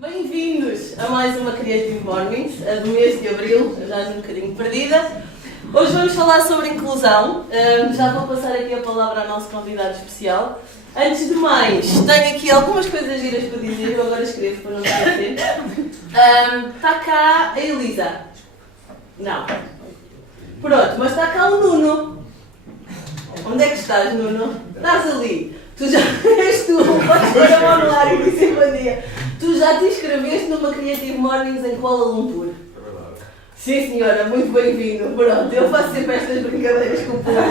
Bem-vindos a mais uma Creative Mornings, a do mês de Abril, já ando um bocadinho perdida. Hoje vamos falar sobre inclusão. Já vou passar aqui a palavra ao nosso convidado especial. Antes de mais, tenho aqui algumas coisas giras para dizer, eu agora escrevo para não esquecer. Está cá a Elisa. Não. Pronto, mas está cá o Nuno. Onde é que estás, Nuno? Estás ali. Tu já és tu, podes pôr a mão no ar e dizer bom dia. Tu já te inscreveste numa Creative Mornings em Kuala Lumpur. É verdade. Sim, senhora, muito bem-vindo. Pronto, eu faço sempre estas brincadeiras com o público.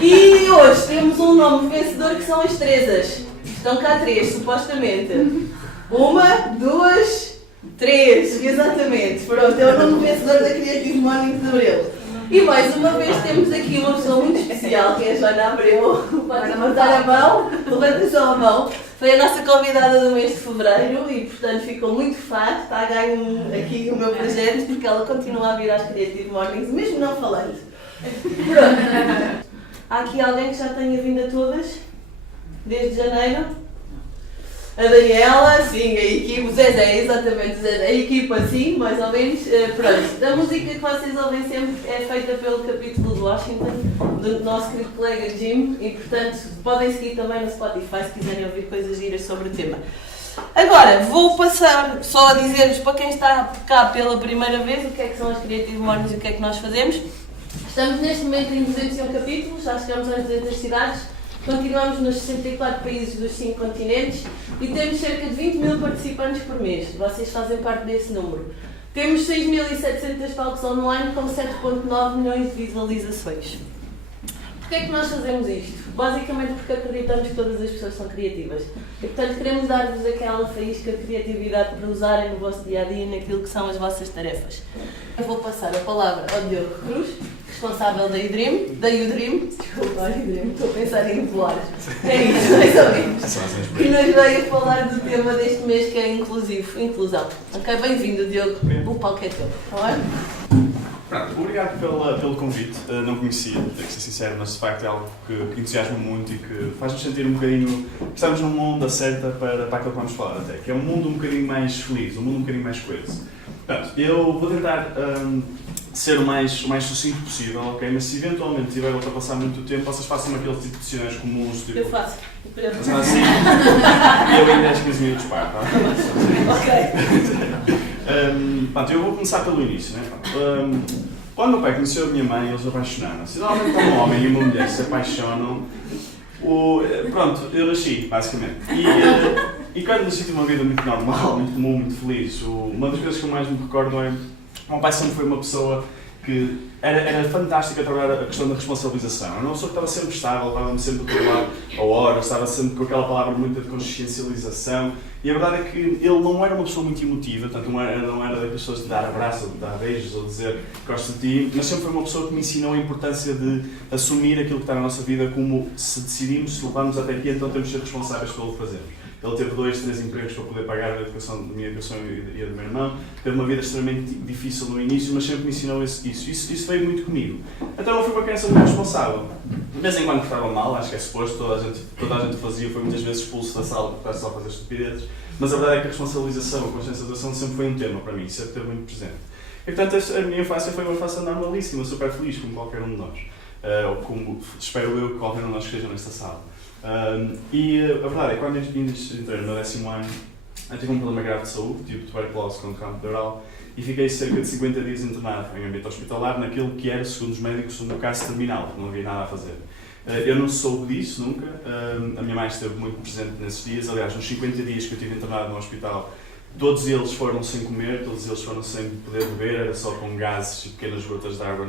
E hoje temos um nome vencedor que são as Terezas. Estão cá três, supostamente. Uma, duas, três, exatamente. Pronto, é o nome vencedor da Creative Mornings de Abril. E mais uma vez temos aqui uma pessoa muito especial, que é a Joana Abreu. Pode levantar a mão, levanta só a mão. Foi a nossa convidada do mês de Fevereiro e, portanto, ficou muito fã. Está a ganhar aqui o meu presente, porque ela continua a vir às Creative Mornings, mesmo não falando. Pronto. Há aqui alguém que já tenha vindo a todas? Desde janeiro? A Daniela, sim, a equipa, o Zezé, exatamente, o Zezé, a equipa, sim, mais ou menos. Pronto, a música que vocês ouvem sempre é feita pelo capítulo de Washington, do nosso querido colega Jim, e portanto podem seguir também no Spotify se quiserem ouvir coisas giras sobre o tema. Agora, vou passar só a dizer-vos para quem está cá pela primeira vez o que é que são as Creative Mornings e o que é que nós fazemos. Estamos neste momento em 201 capítulos, já chegamos às 200 cidades. Continuamos nos 64 países dos 5 continentes e temos cerca de 20 mil participantes por mês. Vocês fazem parte desse número. Temos 6.700 palcos online com 7,9 milhões de visualizações. Porquê é que nós fazemos isto? Basicamente porque acreditamos que todas as pessoas são criativas. E portanto queremos dar-vos aquela faísca de criatividade para usarem no vosso dia-a-dia naquilo que são as vossas tarefas. Eu vou passar a palavra ao Diogo Cruz, responsável da U-Dream, desculpa, U-Dream, estou a pensar em voar. É isso, mais ou menos. E nos veio falar do tema deste mês que é inclusão. Ok, bem-vindo, Diogo. O palco é teu. Está bem? Pronto, obrigado pelo convite. Não conhecia, tenho que ser sincero, mas de facto é algo que entusiasma muito e que faz-nos sentir um bocadinho que estamos num mundo acerta para aquilo que vamos falar até, que é um mundo um bocadinho mais feliz, um mundo um bocadinho mais coeso. Portanto, eu vou tentar ser o mais sucinto possível, ok? Mas se eventualmente tiver a ultrapassar muito tempo, vocês façam aquele tipo de questionários comuns, tipo... Eu faço. Assim, e eu em 10, 15 minutos paro, tá? Ok. Pronto, eu vou começar pelo início, né? Quando o meu pai conheceu a minha mãe, eles apaixonaram-se. Normalmente quando um homem e uma mulher se apaixonam, pronto, eu nasci, basicamente. E quando nasci tive uma vida muito normal, muito comum, muito feliz. Uma das coisas que eu mais me recordo é o meu pai sempre foi uma pessoa que era fantástica a trabalhar a questão da responsabilização. Era uma pessoa que estava sempre estável, estava sempre a trabalhar a hora, estava sempre com aquela palavra muito de consciencialização. E a verdade é que ele não era uma pessoa muito emotiva, portanto não era daquelas pessoas de dar abraços, ou de dar beijos, ou de dizer que gosto de ti, mas sempre foi uma pessoa que me ensinou a importância de assumir aquilo que está na nossa vida como se decidimos, se levarmos até aqui, então temos de ser responsáveis pelo que fazemos. Ele teve 2, 3 empregos para poder pagar a minha educação e a do meu irmão. Teve uma vida extremamente difícil no início, mas sempre me ensinou isso. Isso veio muito comigo. Então eu fui uma criança muito responsável. De vez em quando estava mal, acho que é suposto, toda a gente fazia, foi muitas vezes expulso da sala por estar só a fazer estupidezes. Mas a verdade é que a responsabilização, a consciencialização sempre foi um tema para mim, sempre esteve muito presente. E portanto a minha infância foi uma infância normalíssima, super feliz, como qualquer um de nós. Ou como espero eu que qualquer um de nós esteja nesta sala. E a verdade é que quando entrei no meu 10º ano, eu tive um problema grave de saúde, tive tuberculose com campo pleural e fiquei cerca de 50 dias internado em ambiente hospitalar naquilo que era, segundo os médicos, um caso terminal, não havia nada a fazer. Eu não soube disso nunca, a minha mãe esteve muito presente nesses dias, aliás, nos 50 dias que eu estive internado no hospital, todos eles foram sem comer, todos eles foram sem poder beber, era só com gases e pequenas gotas de água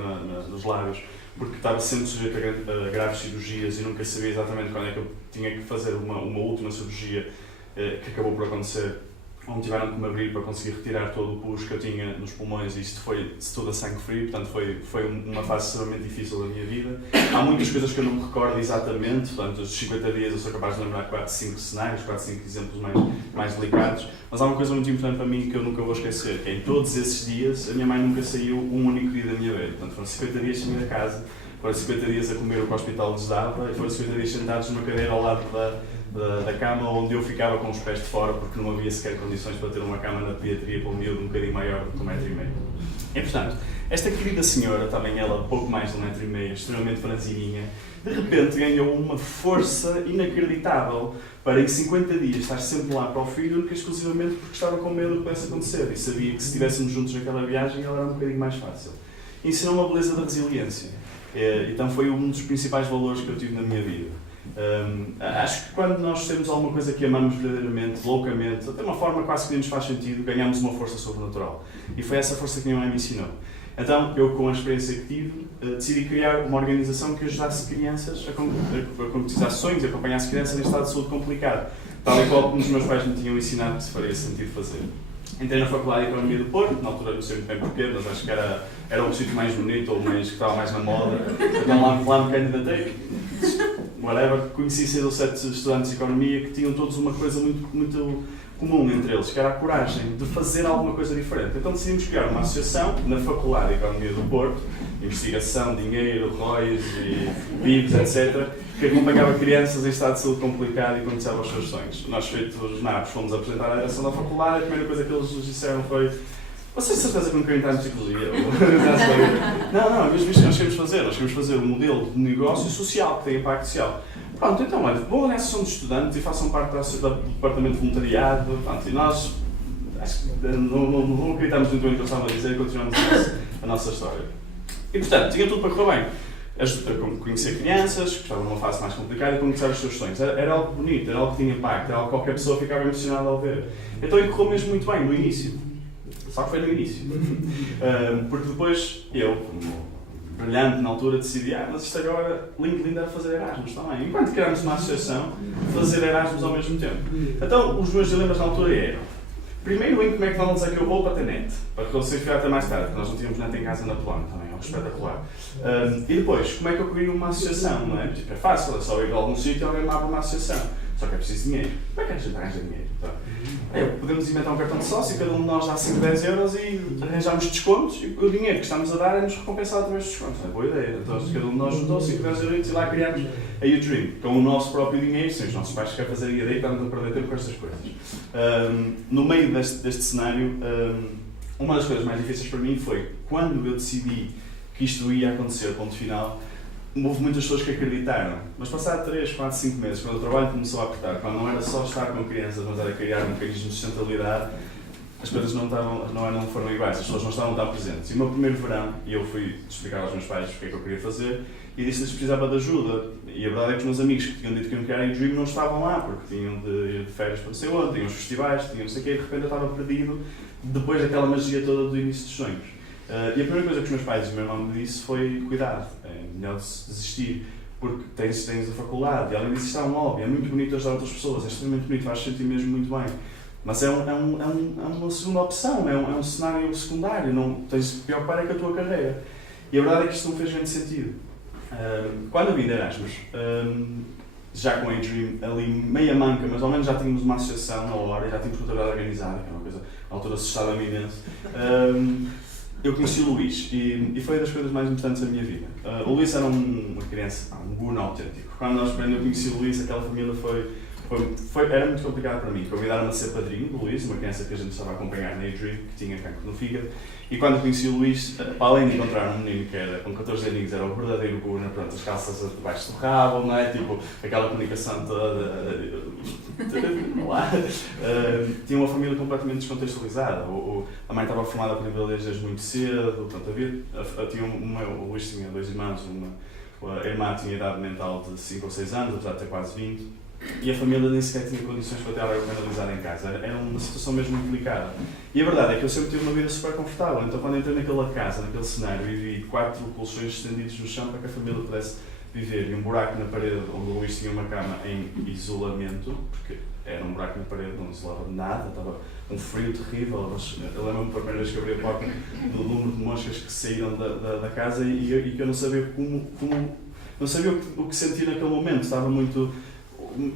nos lábios, porque estava sempre sujeito a graves cirurgias e nunca sabia exatamente quando é que eu tinha que fazer uma última cirurgia que acabou por acontecer, onde tiveram que me abrir para conseguir retirar todo o pus que eu tinha nos pulmões e isto foi tudo a sangue frio, portanto foi uma fase extremamente difícil da minha vida. Há muitas coisas que eu não me recordo exatamente, portanto, dos 50 dias eu sou capaz de lembrar 4, 5 cenários, 4, 5 exemplos mais delicados, mas há uma coisa muito importante para mim que eu nunca vou esquecer, que é em todos esses dias a minha mãe nunca saiu um único dia da minha vida, portanto foram 50 dias sem ir a casa, foram 50 dias a comer o que o hospital nos dava e foram 50 dias sentados numa cadeira ao lado da cama onde eu ficava com os pés de fora, porque não havia sequer condições para ter uma cama na pediatria para um miúdo um bocadinho maior do que 1,5 m. E portanto, esta querida senhora, também ela pouco mais de 1,5 m, extremamente franzininha, de repente ganhou uma força inacreditável para em 50 dias estar sempre lá para o filho, única e exclusivamente porque estava com medo do que pudesse acontecer e sabia que se estivéssemos juntos naquela viagem ela era um bocadinho mais fácil. Ensinou uma beleza da resiliência. Então foi um dos principais valores que eu tive na minha vida. Acho que quando nós temos alguma coisa que amamos verdadeiramente, loucamente, até uma forma quase que nos faz sentido, ganhamos uma força sobrenatural. E foi essa força que a minha mãe me ensinou. Então, eu com a experiência que tive, decidi criar uma organização que ajudasse crianças a concretizar sonhos, a acompanhasse crianças em estado de saúde complicado, tal e qual como os meus pais me tinham ensinado que se faria sentido fazer. Entrei na Faculdade de Economia do Porto, na altura não sei muito bem porquê, mas acho que era o sítio mais bonito ou mais, que estava mais na moda. Então lá me candidatei, whatever. Conheci 6 ou 7 estudantes de Economia que tinham todos uma coisa muito comum entre eles, que era a coragem de fazer alguma coisa diferente. Então decidimos criar uma associação na Faculdade de Economia do Porto, investigação, dinheiro, ROIs e PIBs, etc., que acompanhava crianças em estado de saúde complicado e concretizava os seus sonhos. Nós, feitos NAPs, fomos apresentar a direção da faculdade e a primeira coisa que eles nos disseram foi: vocês têm certeza que não querem entrar em psicologia? Não, mas isto nós queremos fazer um modelo de negócio social, que tem impacto social. Pronto, então, olha, vão à associação de estudantes e façam parte do departamento de voluntariado, pronto, e nós, acho que não acreditamos muito bem no que eu estava a dizer e continuamos a nossa história. E, portanto, tinha tudo para correr bem. Conhecer crianças, que estavam numa fase mais complicada e concretizar os seus sonhos. Era algo bonito, era algo que tinha impacto, era algo que qualquer pessoa ficava emocionada ao ver. Então, e correu mesmo muito bem, no início. Só que foi no início. Porque depois, eu, brilhante na altura, decidi, mas isto agora, lindo era fazer Erasmus também. Enquanto criámos uma associação, fazer Erasmus ao mesmo tempo. Então, os meus dilemas na altura eram: primeiro, em que McDonald's é que eu vou para ter net? Para conseguir ficar até mais tarde, porque nós não tínhamos net em casa na Polónia também, é algo espetacular. E depois, como é que eu crio uma associação, não é? Tipo, é fácil, é só ir a algum sítio e alguém me abre uma associação. Só que é preciso dinheiro. Como é que a gente arranja dinheiro? Podemos inventar um cartão de sócio, cada um de nós dá 5, 10 euros e arranjamos descontos e o dinheiro que estamos a dar é-nos recompensado através de descontos. É boa ideia. Então, cada um de nós juntou 5, 10 euros e lá criámos a U-Dream, com o nosso próprio dinheiro, sem os nossos pais querem fazer a ideia e estamos a perder tempo com estas coisas. No meio deste cenário, uma das coisas mais difíceis para mim foi quando eu decidi que isto ia acontecer, ponto final. Houve muitas pessoas que acreditaram, mas passado 3, 4, 5 meses, quando o trabalho começou a apertar, quando não era só estar com crianças, mas era criar mecanismos de centralidade, as coisas não foram iguais, as pessoas não estavam tão presentes. E o meu primeiro verão, eu fui explicar aos meus pais o que é que eu queria fazer e disse-lhes que precisava de ajuda. E a verdade é que os meus amigos que tinham dito que iam criar a Dream não estavam lá, porque tinham de ir de férias para não sei onde, tinham os festivais, tinham não sei o quê, e de repente eu estava perdido depois daquela magia toda do início dos sonhos. E a primeira coisa que os meus pais e o meu irmão me disse foi: cuidado, é melhor desistir, porque tens a faculdade, e além disso isto é um hobby, é muito bonito ajudar outras pessoas, é extremamente bonito, faz sentir mesmo muito bem. Mas é uma segunda opção, é um cenário secundário, não tens de te preocupar com a tua carreira. E a verdade é que isto não fez grande sentido. Quando eu vim de Erasmus, já com a Dream ali meia manca, mas ao menos já tínhamos uma associação na hora, já tínhamos contabilidade organizada, que é uma coisa, na altura assustava-me imenso. Eu conheci o Luís e foi das coisas mais importantes da minha vida. O Luís era uma criança, um gurno autêntico. Quando eu conheci o Luís, aquela família era muito complicado para mim. Convidaram-me a ser padrinho do Luís, uma criança que a gente estava a acompanhar na Dream, que tinha cancro no fígado. E quando conheci o Luís, para além de encontrar um menino que era com 14 aninhos, era o verdadeiro gurno, pronto, as calças debaixo do rabo, não é? Tipo, aquela comunicação toda. Tinha uma família completamente descontextualizada. A mãe estava formada por invalidez desde muito cedo, portanto, o Luís tinha 2 irmãos, a irmã tinha idade mental de 5 ou 6 anos, apesar de ter quase 20. E a família nem sequer tinha condições para ter ela canalizada em casa. Era uma situação mesmo muito delicada. E a verdade é que eu sempre tive uma vida super confortável. Então, quando entrei naquela casa, naquele cenário, e vi 4 colchões estendidos no chão para que a família pudesse viver, e um buraco na parede onde o Luís tinha uma cama em isolamento, porque era um buraco na parede, não isolava de nada, estava um frio terrível. Eu lembro-me da primeira vez que abri a porta do número de moscas que saíram da casa e que eu não sabia não sabia o que sentir naquele momento. Estava muito.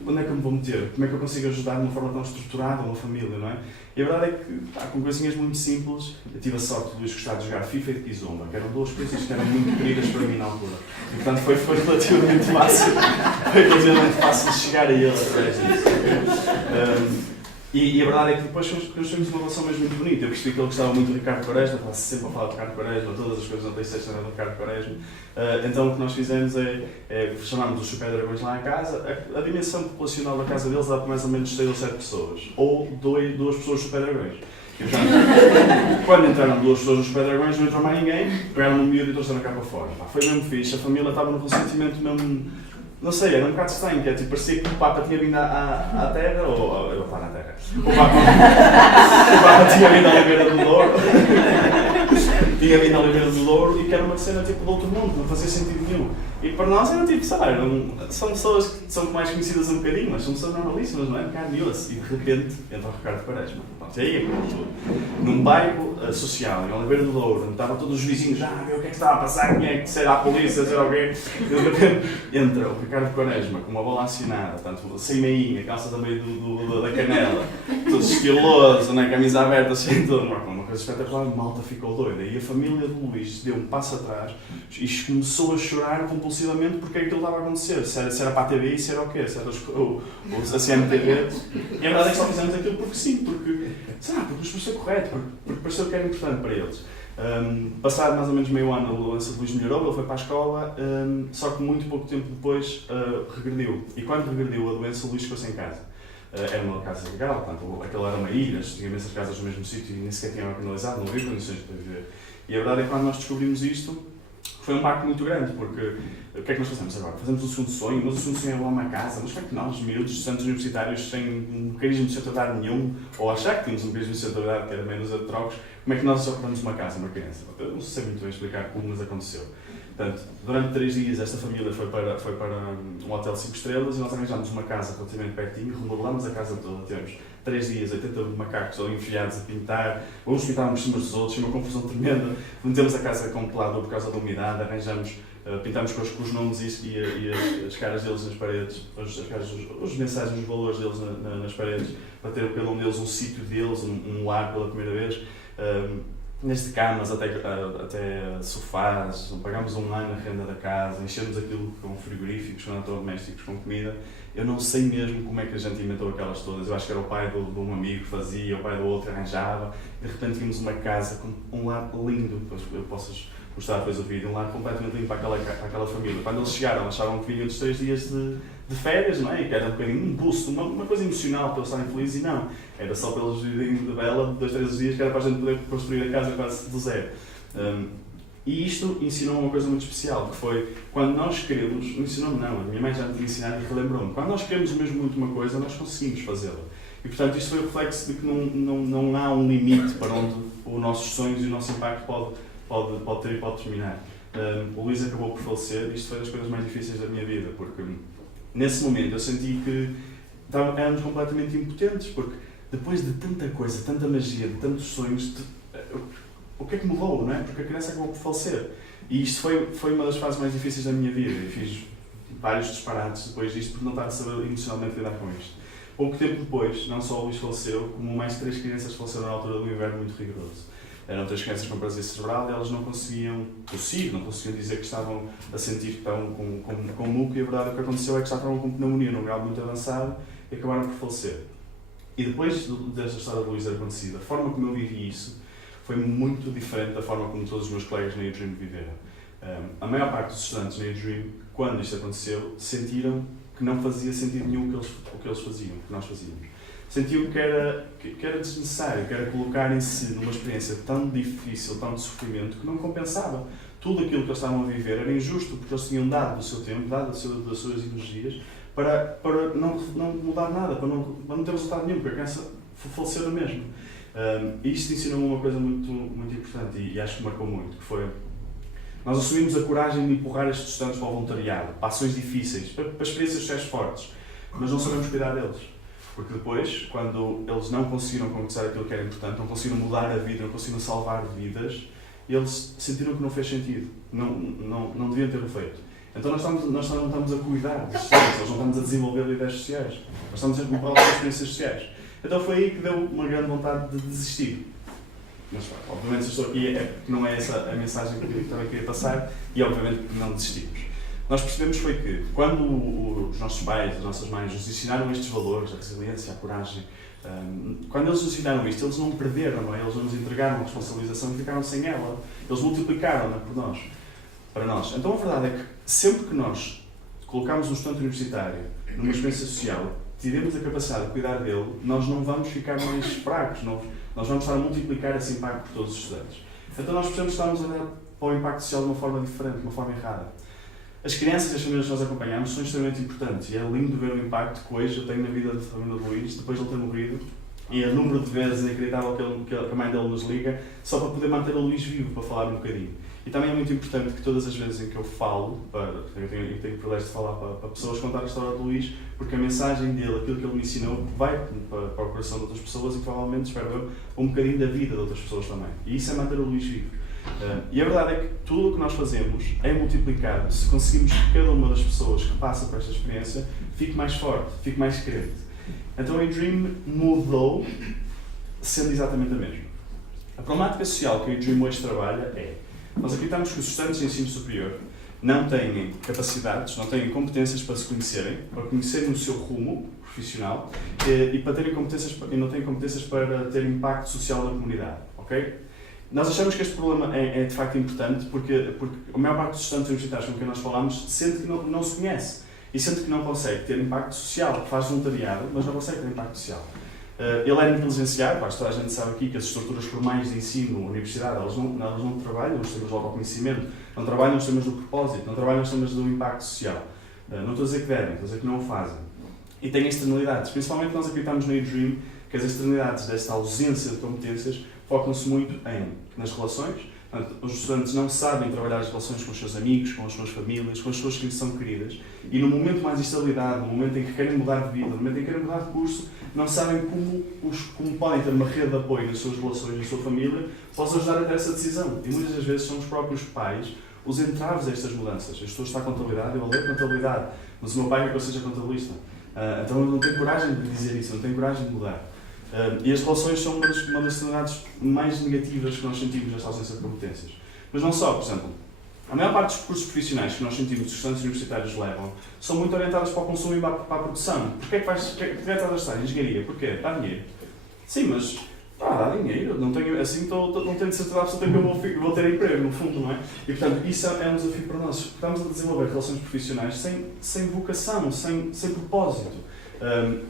onde é que eu me vou meter? Como é que eu consigo ajudar de uma forma tão estruturada uma família, não é? E a verdade é que, com coisinhas muito simples, eu tive a sorte de Luís gostar de jogar FIFA e de Kizomba, que eram duas coisas que eram muito queridas para mim na altura. E, portanto, foi relativamente fácil chegar a ele através disso. E a verdade é que depois construímos uma relação mesmo muito bonita. Eu percebi que ele gostava muito do Ricardo Quaresma, estava sempre a falar do Ricardo Quaresma, todas as coisas na PlayStation eram do Ricardo Quaresma. Então o que nós fizemos é chamámos os Super Dragões lá em casa. A dimensão populacional da casa deles dá para mais ou menos 6 ou 7 pessoas, ou 2 pessoas Super Dragões. E, portanto, quando entraram 2 pessoas nos Super Dragões, não entrou mais ninguém, pegaram no miúdo e trouxeram cá para fora. Foi mesmo fixe, a família estava num ressentimento mesmo. Não sei, era um bocado estranho, que é tipo, parecia que o Papa tinha vindo à Terra, ou eu falo na Terra, o Papa tinha vindo à Oliveira do Douro, e que era uma cena tipo de outro mundo, não fazia sentido nenhum. E para nós era tipo, sabe, são pessoas que são mais conhecidas um bocadinho, mas são pessoas normalíssimas, não é? Carne e osso, e de repente entra o Ricardo Quaresma. E aí acabou tudo. Num bairro social, em Oliveira do Douro, onde estavam todos os vizinhos, a ver o que é que estava a passar, quem é que será a polícia, será alguém. E de repente entra o Ricardo Quaresma com uma bola assinada, portanto, sem meinha, calça também da canela, todo estiloso, né, camisa aberta, sem tudo, uma coisa espetacular, a malta ficou doida. E a família de Luís deu um passo atrás e começou a chorar compulsivamente porque aquilo estava a acontecer. Se era para a TVI, se era o quê? Se era a CMTV. E a verdade é que só fizemos aquilo porque sim, porque nos pareceu correto, porque pareceu que era importante para eles. Passado mais ou menos meio ano, a doença de Luís melhorou, ele foi para a escola, só que muito pouco tempo depois regrediu. E quando regrediu a doença, o Luís ficou sem casa. Era uma casa legal, portanto, aquela era uma ilha, tinha imensas casas no mesmo sítio e nem sequer tinham canalizado, não havia condições para viver. E a verdade é que quando nós descobrimos isto, foi um impacto muito grande, porque o que é que nós fazemos agora? Fazemos o segundo sonho, mas o segundo sonho é lá uma casa, mas como é que nós, miúdos, estudantes universitários, sem um mecanismo de sustentabilidade nenhum, ou achar que tínhamos um mecanismo de sustentabilidade que era menos a de trocos, como é que nós procuramos uma casa, uma criança? Eu não sei muito bem explicar como, mas aconteceu. Portanto, durante 3 dias esta família foi para um hotel 5 estrelas e nós arranjámos uma casa relativamente pertinho, remodelamos a casa toda, tivemos 3 dias, 80 macacos ali enfiados a pintar, uns pintávamos cima dos outros, uma confusão tremenda, metemos a casa com pelador por causa da umidade, arranjamos, pintámos com os nomes e as caras deles nas paredes, as mensagens, os valores deles nas paredes, para ter pelo menos um sítio deles, um lar pela primeira vez. Desde camas até sofás, pagámos um ano a renda da casa, enchemos aquilo com frigoríficos, com eletrodomésticos, com comida. Eu não sei mesmo como é que a gente inventou aquelas todas. Eu acho que era o pai de um amigo que fazia, o pai do outro arranjava. De repente tínhamos uma casa com um lar lindo, depois eu posso mostrar depois o vídeo, um lar completamente lindo para aquela família. Quando eles chegaram, achavam que vinham dos 3 dias de férias, não é? E que era um bocadinho um boost, uma coisa emocional para eles estarem felizes, e não. Era só pelos vidinhos de vela, de 2, 3 dias, que era para a gente poder construir a casa quase do zero. E isto ensinou uma coisa muito especial, que foi, quando nós queremos, não ensinou-me não, a minha mãe já me tinha ensinado e relembrou-me, quando nós queremos mesmo muito uma coisa, nós conseguimos fazê-la. E portanto isto foi o reflexo de que não há um limite para onde os nossos sonhos e o nosso impacto pode ter e pode terminar. O Luís acabou por falecer e isto foi das coisas mais difíceis da minha vida, porque nesse momento eu senti que éramos completamente impotentes, porque depois de tanta coisa, tanta magia, de tantos sonhos, o que é que mudou, não é? Porque a criança acabou por falecer. E isto foi uma das fases mais difíceis da minha vida. Eu fiz vários disparates depois disto, porque não estava a saber emocionalmente lidar com isto. Pouco tempo depois, não só o Luís faleceu, como mais 3 crianças faleceram na altura do inverno muito rigoroso. Eram 3 crianças com paralisia cerebral e elas não conseguiam dizer que estavam a sentir que estavam com muco, e a verdade o que aconteceu é que já estavam com pneumonia num grau muito avançado e acabaram por falecer. E depois desta história do Luís ter acontecido, a forma como eu vivi isso foi muito diferente da forma como todos os meus colegas na eDream viveram. A maior parte dos estudantes na eDream, quando isto aconteceu, sentiram que não fazia sentido nenhum o que eles faziam, o que nós fazíamos. Sentiam que era desnecessário, que era colocarem-se numa experiência tão difícil, tão de sofrimento, que não compensava. Tudo aquilo que eles estavam a viver era injusto, porque eles tinham dado do seu tempo, dado das suas energias, para não mudar nada, para não ter resultado nenhum, porque a criança faleceu na mesma. E isto ensinou-me uma coisa muito, muito importante e acho que marcou muito, que foi: nós assumimos a coragem de empurrar estes estudantes para o voluntariado, para ações difíceis, para experiências sociais fortes, mas não sabemos cuidar deles. Porque depois, quando eles não conseguiram concretizar aquilo que era importante, não conseguiram mudar a vida, não conseguiram salvar vidas, eles sentiram que não fez sentido, não deviam ter feito. Então nós não estamos a cuidar dos sociais, nós não estamos a desenvolver líderes sociais, nós estamos a comprar as experiências sociais. Então foi aí que deu uma grande vontade de desistir. Mas obviamente se eu estou aqui é porque não é essa a mensagem que eu também queria passar e obviamente que não desistimos. Nós percebemos foi que quando os nossos pais, as nossas mães nos ensinaram estes valores, a resiliência, a coragem, quando eles nos ensinaram isto, eles não perderam, não é? Eles não nos entregaram a responsabilização e ficaram sem ela. Eles multiplicaram-na para nós. Então a verdade é que sempre que nós colocamos um estudante universitário numa experiência social, tivemos a capacidade de cuidar dele, nós não vamos ficar mais fracos, nós vamos estar a multiplicar esse impacto por todos os estudantes. Então nós precisamos estarmos a olhar para o impacto social de uma forma diferente, de uma forma errada. As crianças e as famílias que nós acompanhamos são extremamente importantes e é lindo ver o impacto que hoje eu tenho na vida da família de Luís, depois de ele ter morrido, e o número de vezes inacreditável que a mãe dele nos liga, só para poder manter o Luís vivo, para falar um bocadinho. E também é muito importante que todas as vezes em que eu falo, eu tenho o privilégio de falar para pessoas, contar a história do Luís, porque a mensagem dele, aquilo que ele me ensinou, vai para o coração de outras pessoas e provavelmente, espero eu, um bocadinho da vida de outras pessoas também. E isso é manter o Luís vivo. E a verdade é que tudo o que nós fazemos é multiplicado se conseguimos que cada uma das pessoas que passa por esta experiência fique mais forte, fique mais crente. Então a eDream mudou sendo exatamente a mesma. A problemática social que a eDream hoje trabalha é: nós acreditamos que os estudantes de ensino superior não têm capacidades, não têm competências para se conhecerem, para conhecerem o seu rumo profissional e para terem competências, e não têm competências para ter impacto social na comunidade, ok? Nós achamos que este problema é de facto importante porque a maior parte dos estudantes universitários com quem nós falamos sente que não se conhece e sente que não consegue ter impacto social, faz voluntariado, mas não consegue ter impacto social. Ele é inteligenciado, toda a gente sabe aqui que as estruturas formais de ensino, universidade, elas não trabalham nos temas do autoconhecimento, não trabalham nos temas do propósito, não trabalham nos temas do impacto social. Não estou a dizer que devem, estou a dizer que não o fazem. E têm externalidades, principalmente nós acreditamos na eDream que as externalidades desta ausência de competências focam-se muito nas relações. Portanto, os estudantes não sabem trabalhar as relações com os seus amigos, com as suas famílias, com as pessoas que lhes são queridas. E no momento mais de instabilidade, no momento em que querem mudar de vida, no momento em que querem mudar de curso, não sabem como podem ter uma rede de apoio nas suas relações, na sua família, para os ajudar a ter essa decisão. E muitas das vezes são os próprios pais os entraves a estas mudanças. Eu estou a estudar contabilidade, eu odeio contabilidade, mas o meu pai quer que eu seja contabilista. Então eu não tenho coragem de dizer isso, não tenho coragem de mudar. E as relações são uma das externalidades mais negativas que nós sentimos nesta ausência de competências. Mas não só, por exemplo, a maior parte dos cursos profissionais que nós sentimos que os estudantes universitários levam são muito orientados para o consumo e para a produção. Porquê é que estás a estar em engenharia? Porquê? Dá dinheiro. Sim, mas dá dinheiro. Não tenho certeza absoluta que eu vou ter emprego, no fundo, não é? E portanto, isso é um desafio para nós. Estamos a desenvolver relações profissionais sem vocação, sem propósito.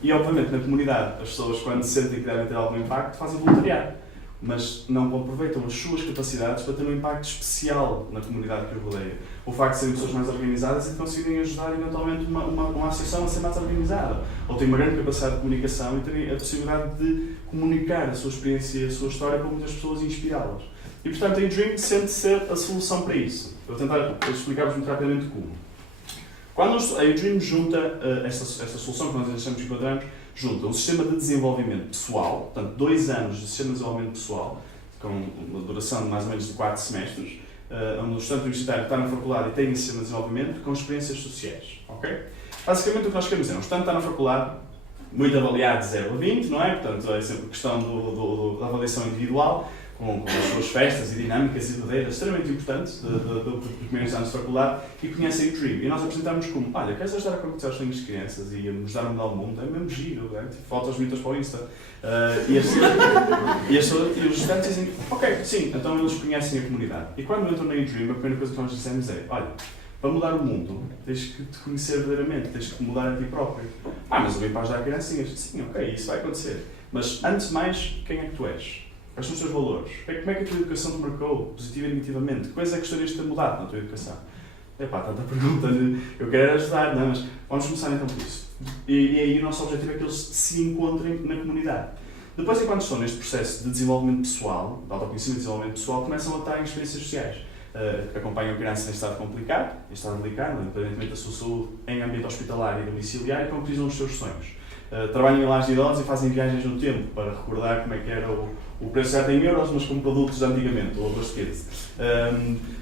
E obviamente na comunidade as pessoas quando sentem que devem ter algum impacto fazem voluntariado, mas não aproveitam as suas capacidades para ter um impacto especial na comunidade que os rodeia. O facto de serem pessoas mais organizadas e de conseguirem ajudar eventualmente uma associação a ser mais organizada, ou têm uma grande capacidade de comunicação e terem a possibilidade de comunicar a sua experiência e a sua história para muitas pessoas e inspirá-las. E portanto a eDream sente ser a solução para isso. Eu vou tentar explicar-vos muito rapidamente como. Quando a eDream junta esta solução que nós achamos que encontramos, junta um sistema de desenvolvimento pessoal, portanto 2 anos de sistema de desenvolvimento pessoal, com uma duração de mais ou menos de 4 semestres, onde o estudante universitário está na faculdade e tem esse sistema de desenvolvimento com experiências sociais. Okay? Basicamente o que nós queremos é, um estudante está na faculdade, muito avaliado de 0 a 20, não é? Portanto é sempre questão da avaliação individual, com as suas festas e dinâmicas e verdadeiras extremamente importantes dos primeiros anos de faculdade e conhecem o eDream. E nós apresentamos como, olha, queres ajudar a conhecer os sonhos de crianças e a nos dar a mudar o mundo? É mesmo giro, é? Tipo, fotos bonitas para o Insta. E os estudantes dizem, ok, sim, então eles conhecem a comunidade. E quando entram na eDream, a primeira coisa que nós dissemos é, olha, para mudar o mundo, tens que te conhecer verdadeiramente, tens que mudar a ti próprio. Mas eu vim para ajudar a criancinhas. Sim, ok, isso vai acontecer. Mas antes de mais, quem é que tu és? Quais são os teus valores? Como é que a tua educação te marcou, positiva e negativamente? Que coisas é que gostarias de ter mudado na tua educação? Tanta pergunta, eu quero ajudar, não, mas vamos começar então por isso. E aí o nosso objetivo é que eles se encontrem na comunidade. Depois, enquanto estão neste processo de desenvolvimento pessoal, de autoconhecimento e desenvolvimento pessoal, começam a estar em experiências sociais. Acompanham crianças em estado complicado, independentemente da sua saúde, em ambiente hospitalar e domiciliar, e concretizam os seus sonhos. trabalham em lares de idosos e fazem viagens no tempo para recordar como é que era o preço certo em euros, mas como para adultos de antigamente, ou August Kids.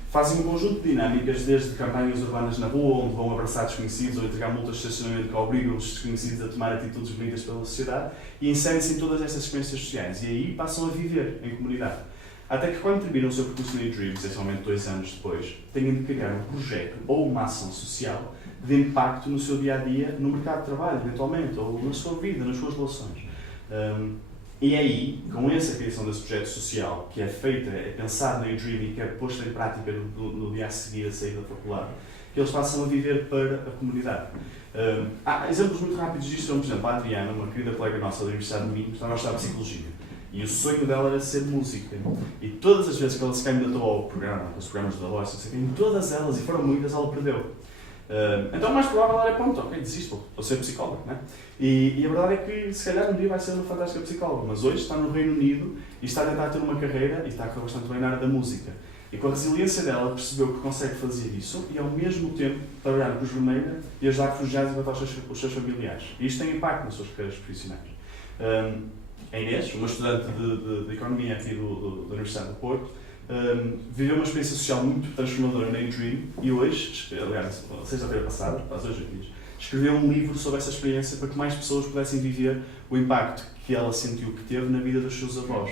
Fazem um conjunto de dinâmicas, desde campanhas urbanas na rua, onde vão abraçar desconhecidos ou entregar multas de estacionamento que obrigam os desconhecidos a tomar atitudes bonitas pela sociedade, e inserem-se em todas estas experiências sociais. E aí passam a viver em comunidade. Até que quando terminam o seu percurso na eDreams, essencialmente 2 anos depois, tenham de criar um projeto ou uma ação social de impacto no seu dia-a-dia, no mercado de trabalho, eventualmente, ou na sua vida, nas suas relações. E é aí, com essa criação desse projeto social, que é feita, é pensado na eDream e que é posto em prática no dia a seguir a sair da faculdade, que eles passam a viver para a comunidade. Há exemplos muito rápidos disto, por exemplo, a Adriana, uma querida colega nossa da Universidade de Minho, estava a estudar Psicologia. E o sonho dela era ser música. E todas as vezes que ela se candidatou ao programa, aos programas da Voice, em todas elas, e foram muitas, ela perdeu. Então o mais provável era, pronto, ok, desisto, vou ser psicóloga, né? E a verdade é que se calhar um dia vai ser uma fantástica psicóloga, mas hoje está no Reino Unido e está a tentar ter uma carreira e está a correr bastante bem na área da música. E com a resiliência dela percebeu que consegue fazer isso e ao mesmo tempo trabalhar na Cruz Vermelha e ajudar refugiados e adotar os seus familiares. E isto tem impacto nas suas carreiras profissionais. A Inês, uma estudante de Economia aqui da Universidade do Porto, viveu uma experiência social muito transformadora na eDream e hoje, aliás, sexta-feira passada, faz 2 dias, escreveu um livro sobre essa experiência para que mais pessoas pudessem viver o impacto que ela sentiu que teve na vida dos seus avós,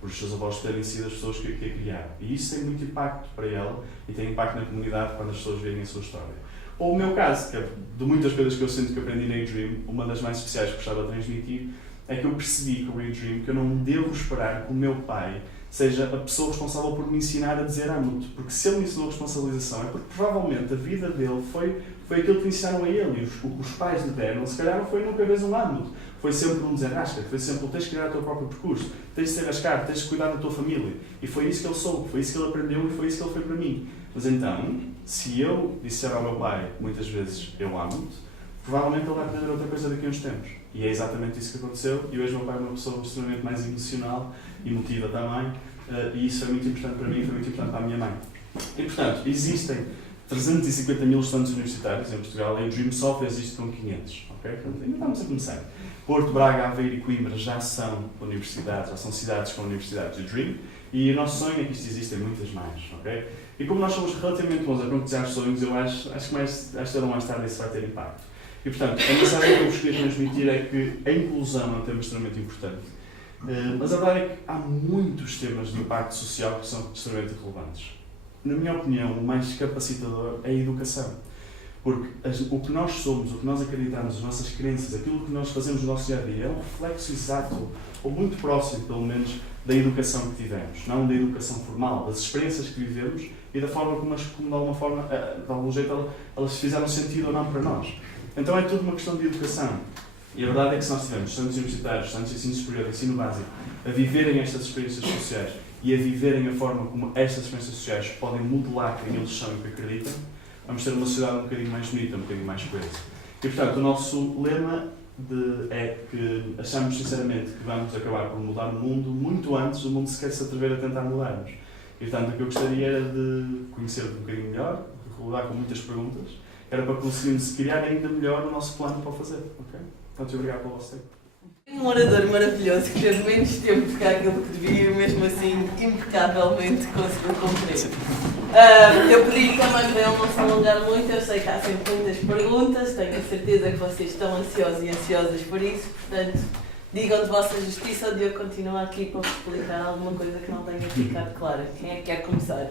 por os seus avós terem sido as pessoas que a criaram. E isso tem muito impacto para ela e tem impacto na comunidade quando as pessoas veem a sua história. Ou o meu caso, que é de muitas coisas que eu sinto que aprendi na eDream, uma das mais especiais que gostava de transmitir, é que eu percebi com o eDream que eu não devo esperar que o meu pai seja a pessoa responsável por me ensinar a dizer amo-te, porque se ele me ensinou a responsabilização é porque provavelmente a vida dele foi aquilo que ensinaram a ele, e os pais lhe deram, se calhar não foi nunca vez um amo-te, foi sempre um desenrasca, foi sempre tens de criar o teu próprio percurso, tens de se arrascar, tens de cuidar da tua família, e foi isso que ele soube, foi isso que ele aprendeu e foi isso que ele foi para mim. Mas então, se eu disser ao meu pai muitas vezes eu amo-te, provavelmente ele vai aprender outra coisa daqui a uns tempos. E é exatamente isso que aconteceu, e hoje o meu pai é uma pessoa extremamente mais emocional, emotiva também, e isso foi muito importante para mim e foi muito importante para a minha mãe. E portanto, existem 350 mil estudantes universitários em Portugal, e a eDream só fez isto com 500, ok? Portanto, ainda estamos a começar. Porto, Braga, Aveiro e Coimbra já são universidades, já são cidades com universidades de eDream, e o nosso sonho é que isto existem muitas mais, ok? E como nós somos relativamente bons a concretizar sonhos, eu acho que mais cedo ou mais tarde isso vai ter impacto. E portanto, a mensagem que eu vos queria transmitir é que a inclusão é um tema extremamente importante. Mas a verdade é que há muitos temas de impacto social que são extremamente relevantes. Na minha opinião, o mais capacitador é a educação. Porque o que nós somos, o que nós acreditamos, as nossas crenças, aquilo que nós fazemos no nosso dia-a-dia é um reflexo exato, ou muito próximo, pelo menos, da educação que tivemos. Não da educação formal, das experiências que vivemos e da forma como de alguma forma, de algum jeito, elas fizeram sentido ou não para nós. Então é tudo uma questão de educação. E a verdade é que se nós tivermos estudantes universitários, estudantes de ensino superior, de ensino básico, a viverem estas experiências sociais e a viverem a forma como estas experiências sociais podem modelar quem eles são e que acreditam, vamos ter uma sociedade um bocadinho mais bonita, um bocadinho mais coesa. E portanto, o nosso lema é que achamos sinceramente que vamos acabar por mudar o mundo muito antes do mundo sequer se atrever a tentar mudar-nos. E portanto, o que eu gostaria era de conhecer-vos um bocadinho melhor, de rodar com muitas perguntas, era para conseguirmos criar ainda melhor o nosso plano para o fazer. Okay? Portanto, obrigado pelo vosso tempo. Um orador maravilhoso que teve menos tempo do que aquilo que devia e mesmo assim impecavelmente conseguiu cumprir. Eu pedi também para ele não se alongar muito, eu sei que há sempre muitas perguntas, tenho a certeza que vocês estão ansiosos e ansiosas por isso, portanto, digam de vossa justiça ou de eu continuar aqui para vos explicar alguma coisa que não tenha ficado clara. Quem é que quer começar?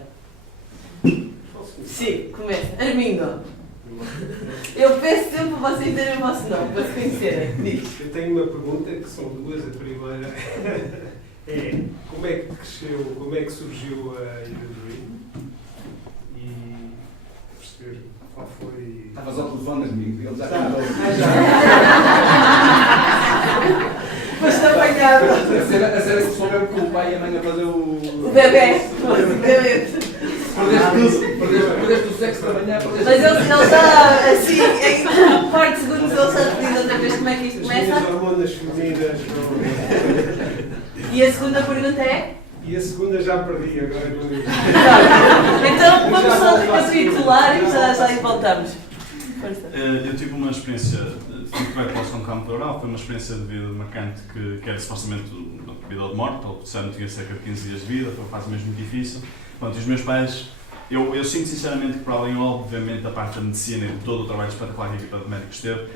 Sim, comece. Armindo. Eu peço sempre para vocês terem o vosso nome, para se conhecerem. Diz. Eu tenho uma pergunta, que são duas. A primeira é como é que cresceu, como é que surgiu a eDream e perceber qual foi... Estavas ao telefone comigo, ele já cantou. Foste apanhado. A sério que soube com o pai e a mãe a fazer O bebê, basicamente. Perdeste o sexo da manhã, Mas ele está assim, em um par de segundos ele já te diz outra vez como é que isto As minhas começa. hormonas femininas não... E a segunda pergunta é? E a segunda já perdi, agora não digo. Então vamos só recapitular e já aí voltamos. Força. Eu tive uma experiência fui para o segundo campo rural, foi uma experiência de vida marcante que era supostamente vida ou de morte, o Luciano tinha cerca de 15 dias de vida, foi uma fase mesmo difícil. Pronto, e os meus pais, eu sinto sinceramente que para além, obviamente, da parte da medicina e de todo o trabalho espetacular que a equipa de médicos teve,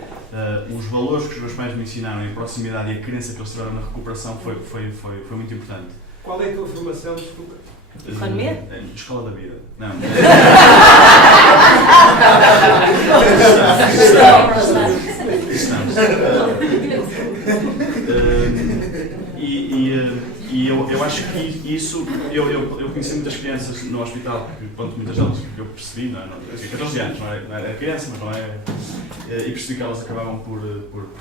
os valores que os meus pais me ensinaram, a proximidade e a crença que eles tiveram na recuperação foi muito importante. Qual é a tua formação, desculpa? Economia? Escola da vida. Não. Estamos. E eu acho que isso, eu conheci muitas crianças no hospital, que, pronto, muitas delas que eu percebi, não é? Eu tinha 14 anos, não era criança, mas não é. E percebi que elas acabavam por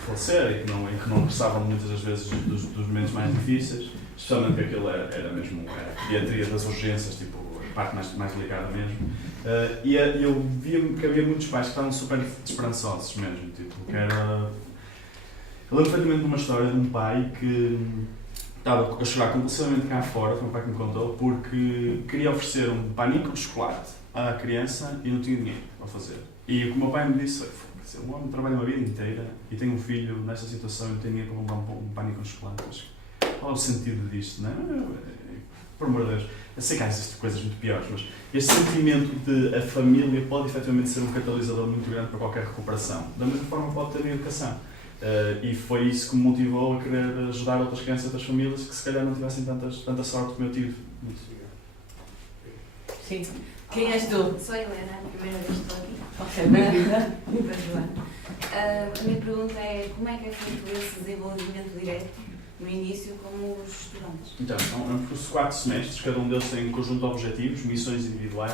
falecer e que não passavam muitas das vezes dos momentos mais difíceis, especialmente que aquilo era mesmo a pediatria das urgências, tipo, a parte mais delicada mesmo. E eu via que havia muitos pais que estavam super esperançosos mesmo, tipo, que era. Eu lembro perfeitamente de uma história de um pai que estava a chorar compulsivamente cá fora, foi o meu pai que me contou, porque queria oferecer um panico de chocolate à criança e não tinha dinheiro para fazer. E o que o meu pai me disse foi, um homem trabalha uma vida inteira e tem um filho nesta situação e não tem dinheiro para comprar um panico de chocolate. Mas qual é o sentido disto, não é? Por amor de Deus, eu sei que há existem coisas muito piores, mas este sentimento de a família pode efetivamente ser um catalisador muito grande para qualquer recuperação. Da mesma forma pode ter a educação. E foi isso que me motivou a querer ajudar outras crianças e outras famílias que se calhar não tivessem tanta sorte como eu tive. Sim. Quem és tu? Sou a Helena, a primeira vez que estou aqui. Ok, bem-vinda. A minha pergunta é como é que é feito esse desenvolvimento direto no início com os estudantes? Então, é um percurso de 4 semestres, cada um deles tem um conjunto de objetivos, missões individuais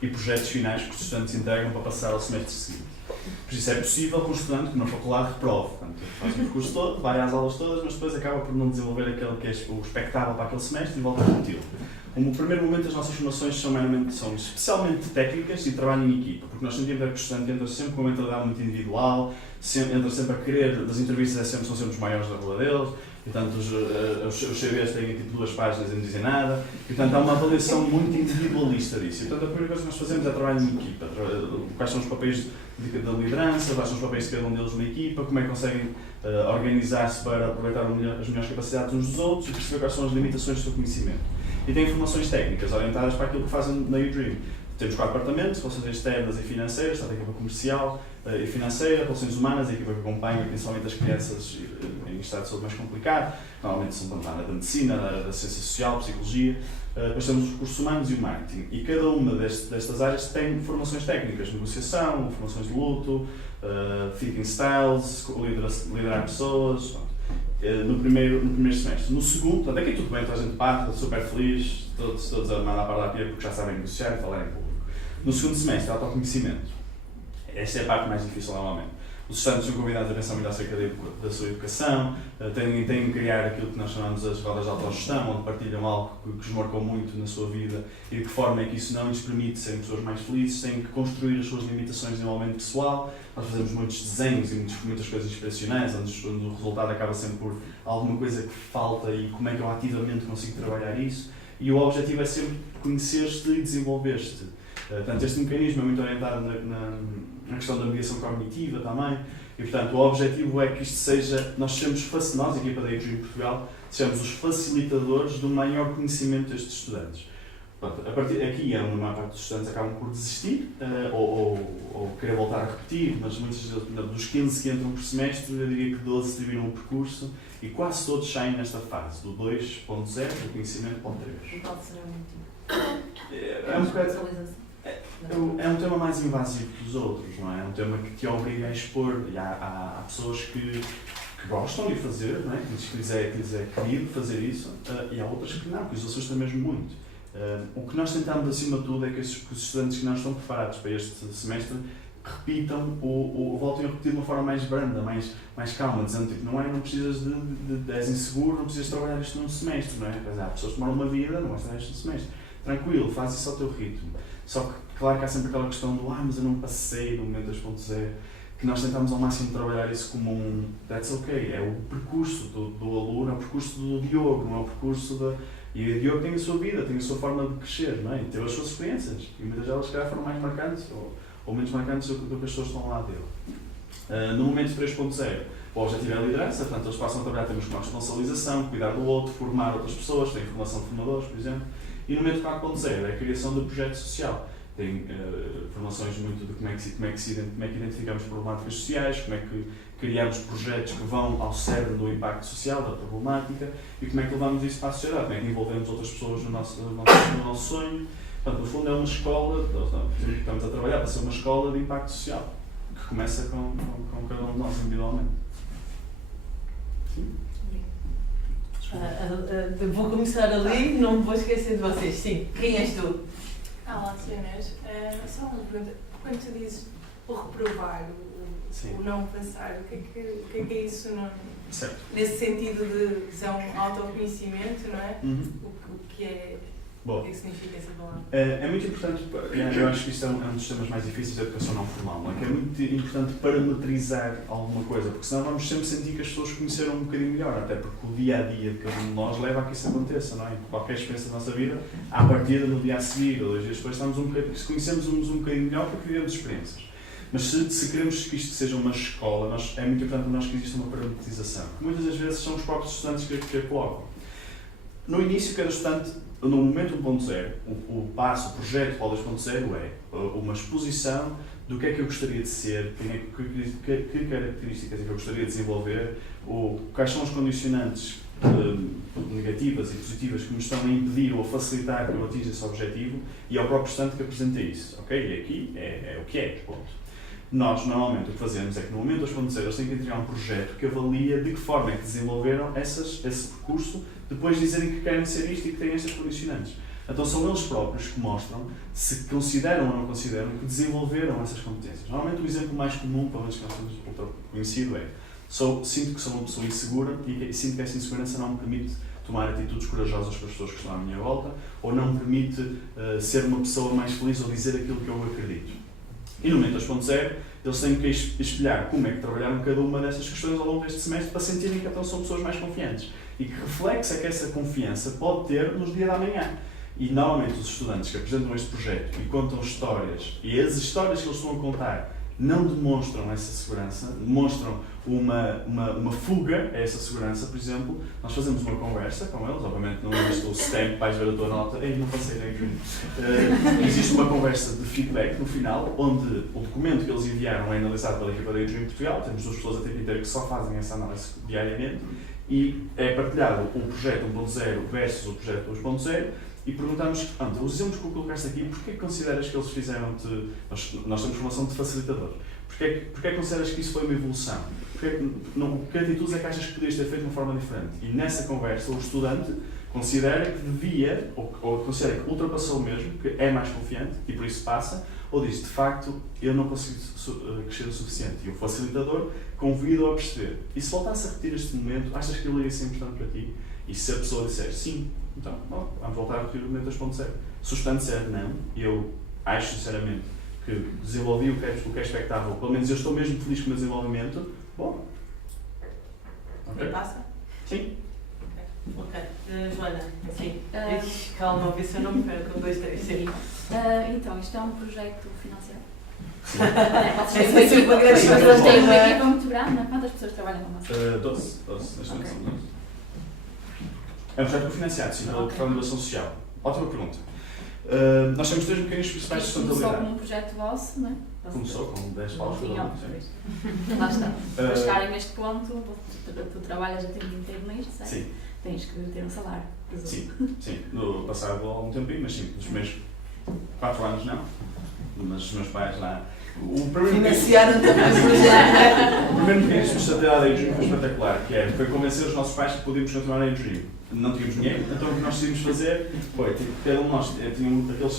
e projetos finais que os estudantes integram para passar ao semestre seguinte. Por isso é possível que um estudante que na faculdade reprove, portanto, faz o percurso todo, vai às aulas todas, mas depois acaba por não desenvolver aquele que é o expectável para aquele semestre e volta a repeti-lo. Como primeiro momento as nossas formações são especialmente técnicas e trabalho em equipa, porque nós sentimos que o estudante entra sempre com uma mentalidade muito individual, entra sempre a querer, das entrevistas são sempre os maiores da rua deles, e portanto os CVs têm tipo 2 páginas e não dizem nada, e portanto há uma avaliação muito individualista disso. E portanto a primeira coisa que nós fazemos é trabalho em equipa, quais são os papéis da liderança, quais são os papéis de cada um deles na equipa, como é que conseguem organizar-se para aproveitar as melhores capacidades uns dos outros e perceber quais são as limitações do seu conhecimento. E tem formações técnicas orientadas para aquilo que fazem na UDream. Temos 4 departamentos, relações externas e financeiras, portanto a equipa comercial e financeira, relações humanas, a equipa que acompanha principalmente as crianças em estado de saúde mais complicado, normalmente são da área da medicina, da área da ciência social, psicologia, depois temos os recursos humanos e o marketing. E cada uma destas áreas tem formações técnicas, negociação, formações de luto, thinking styles, liderar pessoas, no primeiro semestre. No segundo, portanto, aqui tudo bem, toda a gente parte, super feliz, todos a mandar para lá porque já sabem negociar e falar em público. No segundo semestre, autoconhecimento. Esta é a parte mais difícil normalmente. Os estudantes são convidados a pensar melhor acerca da sua educação, têm que criar aquilo que nós chamamos as rodas de autogestão, onde partilham algo que os marcou muito na sua vida e de que forma é que isso não lhes permite serem pessoas mais felizes, têm que construir as suas limitações de desenvolvimento pessoal. Nós fazemos muitos desenhos e muitas coisas inspiracionais, onde o resultado acaba sempre por alguma coisa que falta e como é que eu ativamente consigo trabalhar isso. E o objetivo é sempre conhecer-te e desenvolver-te. Portanto, este mecanismo é muito orientado na questão da mediação cognitiva também, e portanto o objetivo é que isto seja, nós, a equipa da UDream Portugal, sejamos os facilitadores do maior conhecimento destes estudantes. Portanto, aqui é onde a maior parte dos estudantes acabam por desistir, ou querer voltar a repetir, mas muitos dos 15 que entram por semestre, eu diria que 12 terminam o percurso, e quase todos saem nesta fase, do 2.0, do conhecimento para o 3. Não pode ser muito. É um bocado... É um tema mais invasivo que os outros, não é? É um tema que te obriga a expor. E há pessoas que gostam de fazer, não é? Que lhes é querido fazer isso, e há outras que não, que os assustam mesmo muito. O que nós tentamos, acima de tudo, é que os estudantes que não estão preparados para este semestre repitam ou voltem a repetir de uma forma mais branda, mais calma, dizendo tipo, não precisas de és inseguro, não precisas trabalhar isto num semestre, não é? Há pessoas que demoram uma vida, não vais trabalhar isto num semestre. Tranquilo, faz isso ao teu ritmo. Só que, claro que há sempre aquela questão do mas eu não passei no momento 2.0, que nós tentamos ao máximo trabalhar isso como um that's ok, é o percurso do aluno, é o percurso do Diogo, não é o percurso da... E o Diogo tem a sua vida, tem a sua forma de crescer, não é? E teve as suas experiências, e muitas delas, se calhar, foram mais marcantes, ou menos marcantes do que as pessoas que estão lá dele. No momento 3.0, o objetivo é a liderança, portanto eles passam a trabalhar temas como a responsabilização, cuidar do outro, formar outras pessoas, tem formação de formadores, por exemplo. E no momento 4.0 é a criação de projeto social. Tem formações muito de como é que identificamos problemáticas sociais, como é que criamos projetos que vão ao cerne do impacto social, da problemática, e como é que levamos isso para a sociedade, como é que envolvemos outras pessoas no nosso sonho. Portanto, no fundo é uma escola, estamos a trabalhar para ser uma escola de impacto social, que começa com cada um de nós individualmente. Sim? Vou começar ali, não me vou esquecer de vocês. Sim, quem és tu? Olá, Sra. Inês. Só uma pergunta. Quando tu dizes o reprovar, o não pensar, o que é isso Certo. nesse sentido de são autoconhecimento, não é? O que é... Bom, O que significa essa palavra? é muito importante, eu acho que isto é um dos temas mais difíceis da educação não formal, não é? Que é muito importante parametrizar alguma coisa, porque senão vamos sempre sentir que as pessoas conheceram um bocadinho melhor, até porque o dia-a-dia de cada um de nós leva a que isso aconteça, não é? Qualquer experiência da nossa vida, à partida no dia a seguir, ou 2 dias depois, se conhecemos um bocadinho melhor porque vivemos experiências. Mas se queremos que isto seja uma escola, é muito importante para nós que exista uma parametrização, que muitas das vezes são os próprios estudantes que a colocam. No início, cada estudante, no momento 1.0, o projeto para o 2.0 é uma exposição do que é que eu gostaria de ser, que características é que eu gostaria de desenvolver, quais são os condicionantes negativas e positivas que me estão a impedir ou a facilitar que eu atinja esse objetivo, e ao próprio estudante que apresenta isso. Ok? E aqui é o que é, ponto. Nós, normalmente, o que fazemos é que no momento 2.0 eles têm que entregar um projeto que avalia de que forma é que desenvolveram esse percurso, depois de dizerem que querem ser isto e que têm estas condicionantes. Então são eles próprios que mostram se consideram ou não consideram que desenvolveram essas competências. Normalmente o exemplo mais comum, pelo menos que nós temos conhecido, é sinto que sou uma pessoa insegura e sinto que essa insegurança não me permite tomar atitudes corajosas com as pessoas que estão à minha volta, ou não me permite ser uma pessoa mais feliz ou dizer aquilo que eu acredito. E no momento 2.0, eles têm que espelhar como é que trabalharam cada uma dessas questões ao longo deste semestre para sentirem que então são pessoas mais confiantes. E que reflexo é que essa confiança pode ter nos dias da manhã. E normalmente os estudantes que apresentam este projeto e contam histórias, e as histórias que eles estão a contar não demonstram essa segurança, demonstram uma fuga a essa segurança. Por exemplo, nós fazemos uma conversa com eles, obviamente não existe o stamp, vais ver a tua nota, não passei nem existe uma conversa de feedback no final, onde o documento que eles enviaram é analisado pela equipa da Adrian Portugal, temos 2 pessoas a tempo inteiro que só fazem essa análise diariamente, e é partilhado o projeto 1.0 versus o projeto 2.0, e perguntamos, os exemplos que colocaste aqui, porquê que consideras que eles fizeram-te... Nós temos formação de facilitador. Porquê que consideras que isso foi uma evolução? Que atitudes é que achas que podias ter feito de uma forma diferente? E nessa conversa, o estudante considera que devia, ou considera que ultrapassou mesmo, que é mais confiante e por isso passa, ou diz, de facto, eu não consigo crescer o suficiente. E o facilitador convida-o a perceber. E se voltasse a repetir este momento, achas que ele iria ser importante para ti? E se a pessoa disser sim, então, vamos voltar a repetir o momento 2.0. Se o estudante disser não, e eu acho sinceramente que desenvolvi o que é expectável, pelo menos eu estou mesmo feliz com o meu desenvolvimento, bom. Okay. E passa? Sim. Ok. Joana, sim. Calma, vê se eu não me perco. 1, 2, 3, sim. Então, isto é um projeto financeiro? Vocês têm uma equipa muito grande, não? Quantas pessoas trabalham com vocês? 12. Neste momento são 12. É um projeto cofinanciado, sim, pela Inovação Social. Ótima pergunta. Nós temos 3 mecanismos principais de sustentabilidade. Começou como um projeto vosso, não é? Começou com 10 paus por ano. Lá está. Para chegarem a este ponto, tu trabalhas a tempo inteiro nisto, certo? Sim. Tens que ter um salário. Sim. No passado há algum tempinho, mas sim, nos primeiros 4 anos não. Mas os meus pais lá... Financiaram também o projeto. O primeiro mecanismo de sustentabilidade da Dream foi espetacular, que foi convencer os nossos pais que podíamos continuar a Dream. Não tínhamos dinheiro, então o que nós decidimos fazer foi, cada um de nós tinha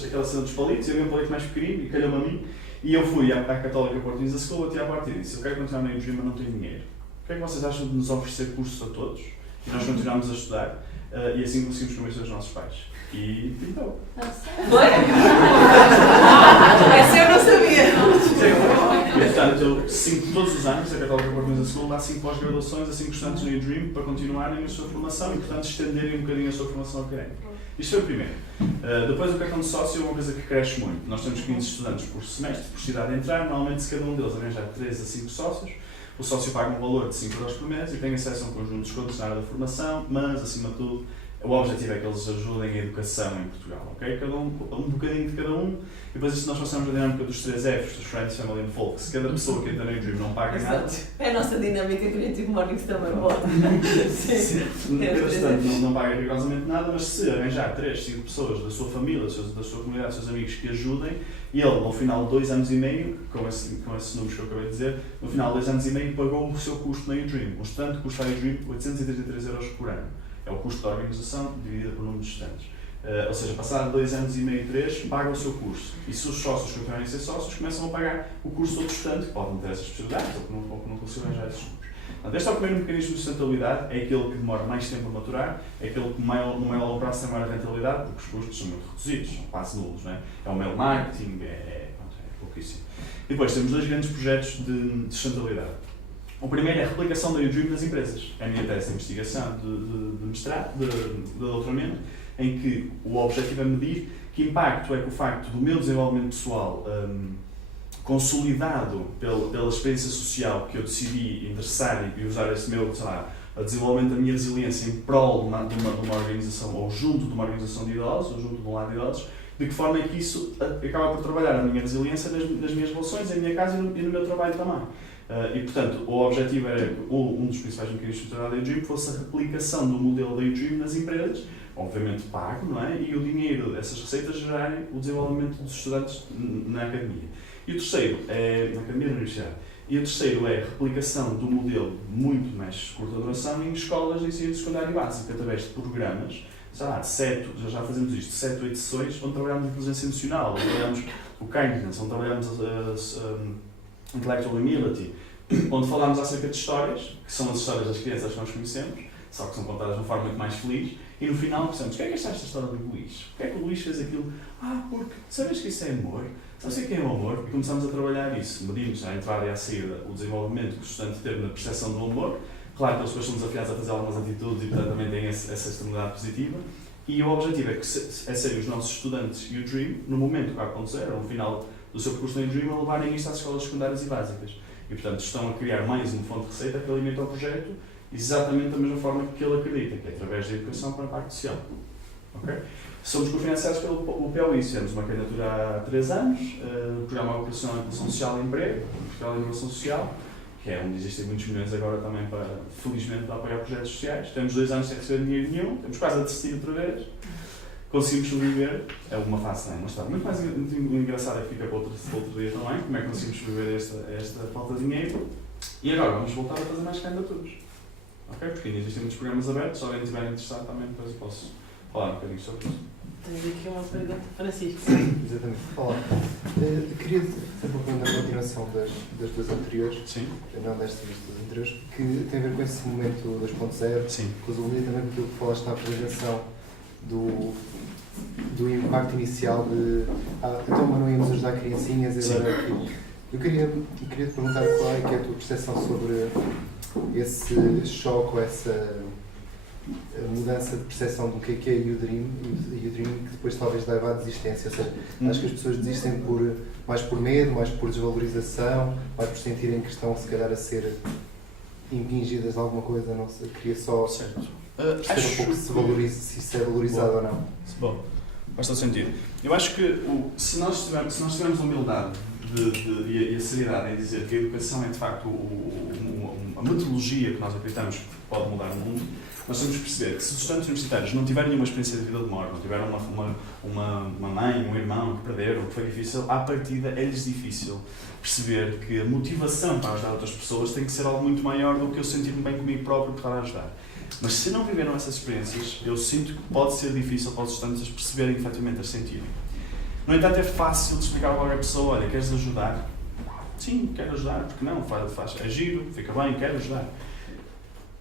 aquela cena dos palitos, havia um palito mais pequenino e calhou-me a mim, e eu fui à Católica Porto Business School, bati à porta e disse, eu quero continuar na Dream, mas não tenho dinheiro. O que é que vocês acham de nos oferecer cursos a todos? E nós continuámos a estudar, e assim conseguimos convencer os nossos pais. E então. Foi? Essa eu não sabia. E portanto, todos os anos, a Católica Porto Business School dá 5 pós-graduações a 5 estudantes no eDream para continuarem a sua formação e, portanto, estenderem um bocadinho a sua formação académica. Isto foi o primeiro. Depois o cartão de sócio é uma coisa que cresce muito. Nós temos 15 estudantes por semestre, por cidade a entrar, normalmente se cada um deles arranjar 3 a 5 sócios, o sócio paga um valor de 5 euros por mês e tem acesso a um conjunto de descontos na área da formação, mas acima de tudo o objetivo é que eles ajudem a educação em Portugal, ok? Cada um bocadinho de cada um, e depois isto nós passamos a dinâmica dos 3 Fs, dos Friends, Family and Folk. Se cada pessoa que entra no Dream não paga nada... É a nossa dinâmica Creative Mornings também, Sim. Cada estudante não paga rigorosamente nada, mas se arranjar 3, 5 pessoas da sua família, da sua comunidade, dos seus amigos que ajudem, e ele, no final de 2 anos e meio, com esses números que eu acabei de dizer, no final de 2 anos e meio pagou o seu custo na Udream. O estudante custa a Udream 833 euros por ano. É o custo da organização dividido por número de estudantes. Ou seja, passado 2 anos e meio, 3, paga o seu curso. E se os sócios continuarem a ser sócios, começam a pagar o curso do outro estudante, que pode não ter essas possibilidades ou que não conseguiu arranjar esses números. Portanto, este é o primeiro mecanismo de sustentabilidade, é aquele que demora mais tempo a maturar, é aquele que no maior longo prazo tem maior rentabilidade, porque os custos são muito reduzidos, são quase nulos. Não é? É o mail marketing, é pouquíssimo. E depois temos 2 grandes projetos de sustentabilidade. O primeiro é a replicação da Udream nas empresas. É a minha tese de investigação de mestrado, de doutoramento, em que o objetivo é medir que impacto é que o facto do meu desenvolvimento pessoal consolidado pela experiência social que eu decidi interessar e usar esse meu, desenvolvimento da minha resiliência em prol de uma organização, ou junto de uma organização de idosos, ou junto de um lado de idosos, de que forma é que isso acaba por trabalhar a minha resiliência nas minhas relações, em minha casa e no meu trabalho também. E, portanto, o objetivo era que um dos principais mecanismos da Udream fosse a replicação do modelo da Udream nas empresas, obviamente pago, não é? E o dinheiro dessas receitas gerarem o desenvolvimento dos estudantes na academia. E o terceiro é, na academia da universidade. E o terceiro é a replicação do modelo muito mais curta duração em escolas de ensino secundário básico, através de programas, de 7, já fazemos isto, 7, 8 sessões, onde trabalhamos a inteligência emocional, onde trabalhamos o kindness, onde trabalhamos intellectual humility, onde falamos acerca de histórias, que são as histórias das crianças que nós conhecemos, só que são contadas de uma forma muito mais feliz, e no final pensamos, o que é que achaste esta história do Luís? Porque é que o Luís fez aquilo? Porque sabes que isso é amor? Sabes o que é o amor? E começamos a trabalhar isso, medimos à entrada e à saída o desenvolvimento que o estudante teve na percepção do amor. Claro que eles depois são desafiados a fazer algumas atitudes e portanto também têm essa extremidade positiva. E o objetivo é que serem os nossos estudantes e o Dream, no momento 4.0, no final do seu percurso no Dream, a levarem isto às escolas secundárias e básicas. E portanto estão a criar mais uma fonte de receita que alimenta o projeto exatamente da mesma forma que ele acredita, que é através da educação para o impacto social. Okay? Somos cofinanciados pelo PLI, fizemos uma candidatura há 3 anos, o Programa Operacional de Inclusão Social e Emprego, Portugal e Inovação Social, que é onde existem muitos milhões agora também, felizmente, para apoiar projetos sociais. Temos 2 anos sem receber dinheiro nenhum, temos quase a desistir outra vez, conseguimos sobreviver, é uma fase, uma história muito mais engraçada que fica para outro dia também, como é que conseguimos sobreviver a esta falta de dinheiro. E agora vamos voltar a fazer mais candidaturas. Ok? Porque ainda existem muitos programas abertos, se alguém estiver interessado também depois eu posso falar um bocadinho sobre isso. Tens aqui uma pergunta, Francisco. Exatamente. Olá. Queria fazer uma pergunta na continuação das 2 anteriores, Sim. Não destas 2 anteriores, que tem a ver com esse momento 2.0, Sim. com também com aquilo que falaste na apresentação do impacto inicial de então mas não íamos ajudar criancinhas e agora aquilo. Eu queria te perguntar qual é que é a tua percepção sobre esse choque ou essa mudança de percepção do que é o Udream, que depois talvez leva à desistência. Ou seja, acho que as pessoas desistem mais por medo, mais por desvalorização, mais por sentirem que estão se calhar a ser impingidas de alguma coisa, não sei, queria só perceber um pouco se isso é valorizado ou não. Bom, faz todo sentido. Eu acho que se nós tivermos a humildade e a seriedade em dizer que a educação é de facto a metodologia que nós acreditamos que pode mudar o mundo, nós temos que perceber que se os estudantes universitários não tiverem nenhuma experiência de vida de morte, não tiveram uma mãe, um irmão que perderam, que foi difícil, à partida é-lhes difícil perceber que a motivação para ajudar outras pessoas tem que ser algo muito maior do que eu sentir-me bem comigo próprio por estar a ajudar. Mas se não viveram essas experiências, eu sinto que pode ser difícil para os estudantes perceberem efetivamente, a sentirem. No entanto, é fácil de explicar a qualquer pessoa, olha, queres ajudar? Sim, quero ajudar, porque não? É giro, fica bem, quero ajudar.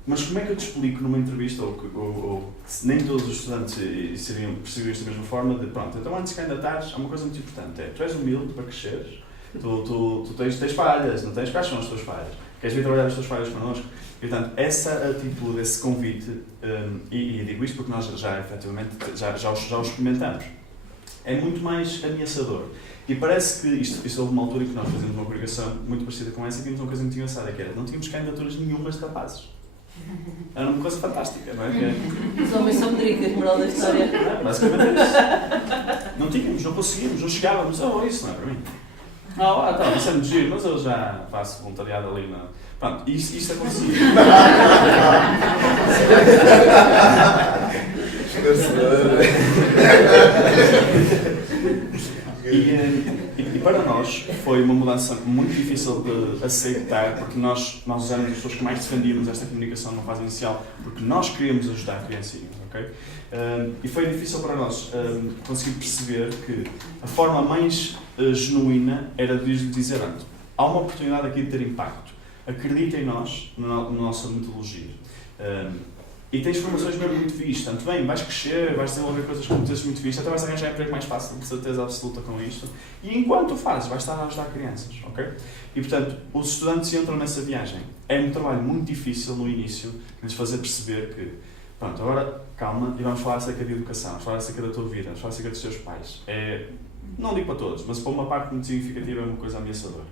Mas como é que eu te explico numa entrevista, ou se nem todos os estudantes percebiam isto da mesma forma, de pronto, então antes de candidatares, há uma coisa muito importante, tu és humilde para cresceres, tu tens falhas, não tens? Quais são as tuas falhas? queres vir trabalhar as tuas falhas connosco? E, portanto, essa atitude, esse convite, e digo isto porque nós efetivamente, já o experimentamos, é muito mais ameaçador. E parece que isto houve uma altura em que nós fazíamos uma congregação muito parecida com essa e tínhamos uma coisa muito engraçada, que era, não tínhamos candidaturas nenhumas de rapazes. Era uma coisa fantástica, não é? Os homens são medricas, moral da história. Basicamente é isso. Não tínhamos, não conseguíamos, não chegávamos. Isso não é para mim. Tá, isso é muito giro, mas eu já faço voluntariado ali na... Pronto, isto acontecia. E para nós foi uma mudança muito difícil de aceitar, porque nós éramos as pessoas que mais defendíamos esta comunicação na fase inicial, porque nós queríamos ajudar criancinhas, ok? E foi difícil para nós conseguir perceber que a forma mais genuína era de lhes dizer antes, há uma oportunidade aqui de ter impacto, acredita em nós, na nossa metodologia. E tens formações mesmo muito fixe, tanto bem, vais crescer, vais desenvolver coisas com muitas muito fixe, até vais arranjar emprego mais fácil, de certeza absoluta com isto. E enquanto o fazes, vais estar a ajudar crianças, ok? E portanto, os estudantes entram nessa viagem. É um trabalho muito difícil no início, lhes fazer perceber que, pronto, agora calma e vamos falar acerca de educação, vamos falar acerca da tua vida, vamos falar acerca dos teus pais. Não digo para todos, mas para uma parte muito significativa é uma coisa ameaçadora.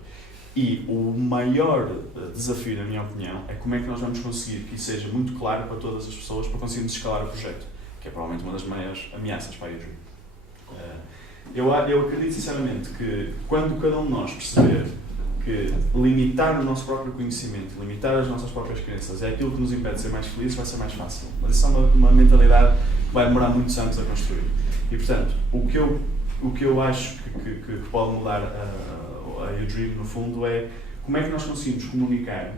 E o maior desafio, na minha opinião, é como é que nós vamos conseguir que isso seja muito claro para todas as pessoas para conseguirmos escalar o projeto, que é provavelmente uma das maiores ameaças para a U-Dream. Eu acredito sinceramente que quando cada um de nós perceber que limitar o nosso próprio conhecimento, limitar as nossas próprias crenças é aquilo que nos impede de ser mais felizes, vai ser mais fácil. Mas isso é uma mentalidade que vai demorar muitos anos a construir. E portanto, o que eu acho que pode mudar a U-Dream, no fundo, é como é que nós conseguimos comunicar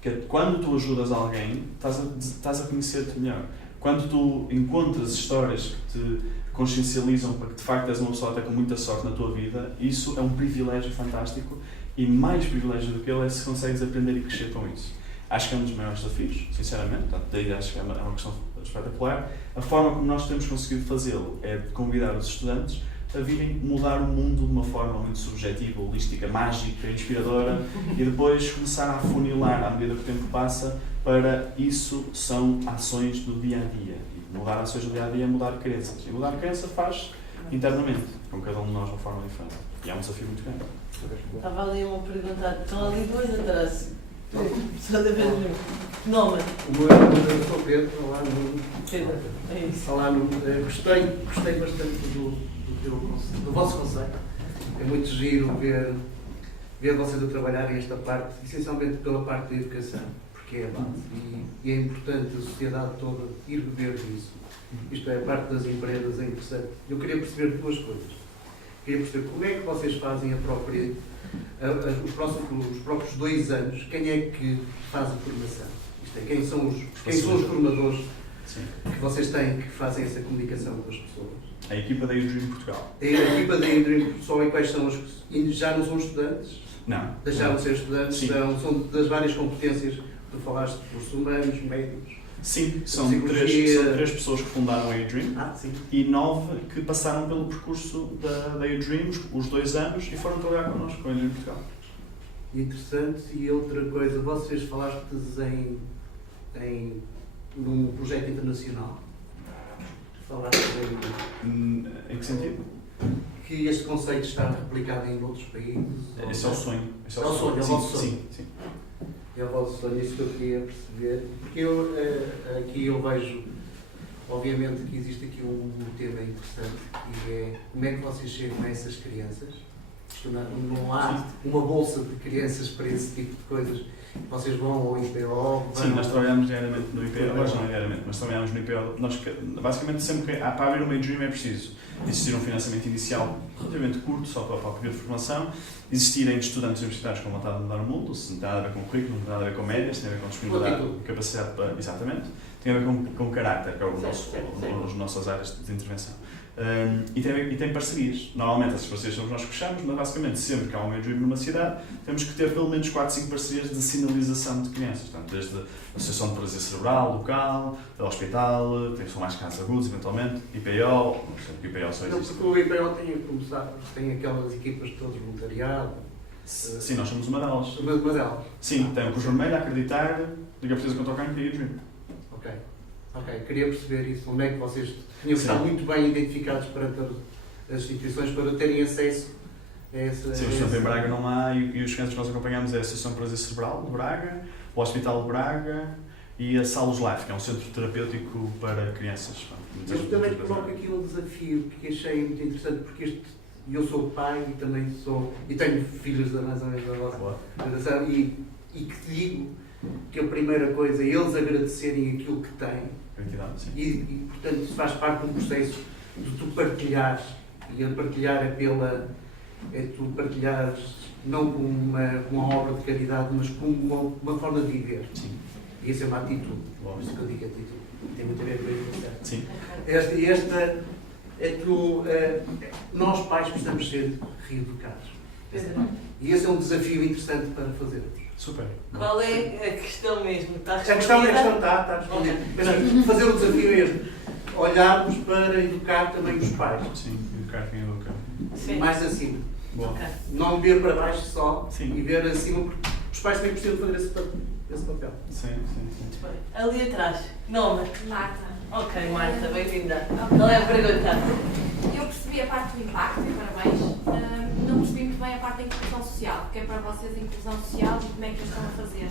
que quando tu ajudas alguém, estás a conhecer-te melhor. Quando tu encontras histórias que te consciencializam para que de facto és uma pessoa até com muita sorte na tua vida, isso é um privilégio fantástico e mais privilégio do que ele é se consegues aprender e crescer com isso. Acho que é um dos maiores desafios, sinceramente, daí acho que é uma questão espetacular. A forma como nós temos conseguido fazê-lo é de convidar os estudantes a virem mudar o mundo de uma forma muito subjetiva, holística, mágica, inspiradora e depois começar a afunilar à medida que o tempo passa para isso são ações do dia-a-dia. E mudar ações do dia-a-dia é mudar crenças. E mudar crença faz internamente, com cada um de nós de uma forma diferente. E é um desafio muito grande. Estava ali uma pergunta, estão ali dois atrás. Só de vez nome. O meu nome é São Pedro, olá Nuno. Pedro, é isso. Olá Nuno. Gostei bastante do vosso conceito. É muito giro ver vocês a trabalharem esta parte, essencialmente pela parte da educação, porque é a base. E é importante a sociedade toda ir beber disso. Isto é, a parte das empresas é interessante. Eu queria perceber duas coisas. Queria perceber como é que vocês fazem os próprios 2 anos, quem é que faz a formação? Isto é, quem são os formadores que vocês têm que fazem essa comunicação com as pessoas? A equipa da U-Dream Portugal. A equipa da U-Dream Portugal, e quais são já não são estudantes? Não. Deixaram de ser estudantes? São das várias competências que tu falaste, recursos humanos, médicos? Sim, são três pessoas que fundaram a U-Dream e 9 que passaram pelo percurso da U-Dream, os 2 anos, e foram trabalhar connosco com a U-Dream Portugal. Interessante. E outra coisa, vocês falaste num projeto internacional. Em que sentido? Que este conceito está replicado em outros países? Esse é o sonho. É o vosso sonho. Sim. É o vosso sonho, isso que eu queria perceber. Porque aqui eu vejo, obviamente, que existe aqui um tema interessante, que é como é que vocês chegam a essas crianças. Não há uma bolsa de crianças para esse tipo de coisas. Vocês vão ao IPO? Sim, nós trabalhamos diariamente no IPO, não diariamente, mas trabalhamos no IPO. Nós, basicamente, sempre que para abrir uma U-Dream é preciso existir um financiamento inicial relativamente curto, só para o período de formação, existirem estudantes universitários com vontade de mudar o mundo, se não tem nada a ver com currículo, não tem nada a ver com médias, tem a ver com disponibilidade e capacidade para... Exatamente. Tem a ver com caráter, que é as nossas áreas de intervenção. E tem parcerias. Normalmente essas parcerias somos nós que fechamos, mas basicamente sempre que há um U-Dream numa cidade, temos que ter pelo menos 4, 5 parcerias de sinalização de crianças. Portanto, desde a Associação de Paralisia Cerebral, local, do hospital, são mais casos agudos, eventualmente, IPO, não sei que o IPO só existe. Porque o IPO tem aquelas equipas de todos voluntariado. Sim, nós somos uma delas. Uma delas? Sim, tem o Cruz Vermelho a acreditar de que é preciso contra o cancro e o Dream. Ok, queria perceber isso. Onde é que vocês tinham que estar muito bem identificados para as instituições para terem acesso a essa... Sim, por exemplo, em Braga não há, e os centros que nós acompanhamos é a Associação Prazer Cerebral de Braga, o Hospital de Braga e a Salus Life, que é um centro terapêutico para crianças. Eu também coloco aqui um desafio que achei muito interessante, porque eu sou pai e também e tenho filhos mais ou menos da vossa geração, e que te digo que a primeira coisa é eles agradecerem aquilo que têm. E portanto isso faz parte de um processo de tu partilhares, e a partilhar é tu partilhares não com uma obra de caridade, mas com uma forma de viver. Sim. E essa é uma atitude. Por isso que eu digo atitude. Tem muito a ver com isso, certo? Sim. Esta é nós pais precisamos ser reeducados. E esse é um desafio interessante para fazer. Super. Qual é a questão mesmo? Está A questão está respondida. Mas fazer o desafio é este. Olharmos para educar também os pais. Sim, educar quem educa. Sim. Mais acima. Boa. Okay. Não ver para baixo só. Sim. E ver acima, porque os pais também precisam fazer esse papel. Sim. Muito bem. Ali atrás. Nome? Marta. Ok, Marta, bem-vinda. Qual é a pergunta? Eu percebi a parte do impacto, e parabéns. Não percebi muito bem a parte da inclusão social. O que é para vocês a inclusão social e como é que a estão a fazer?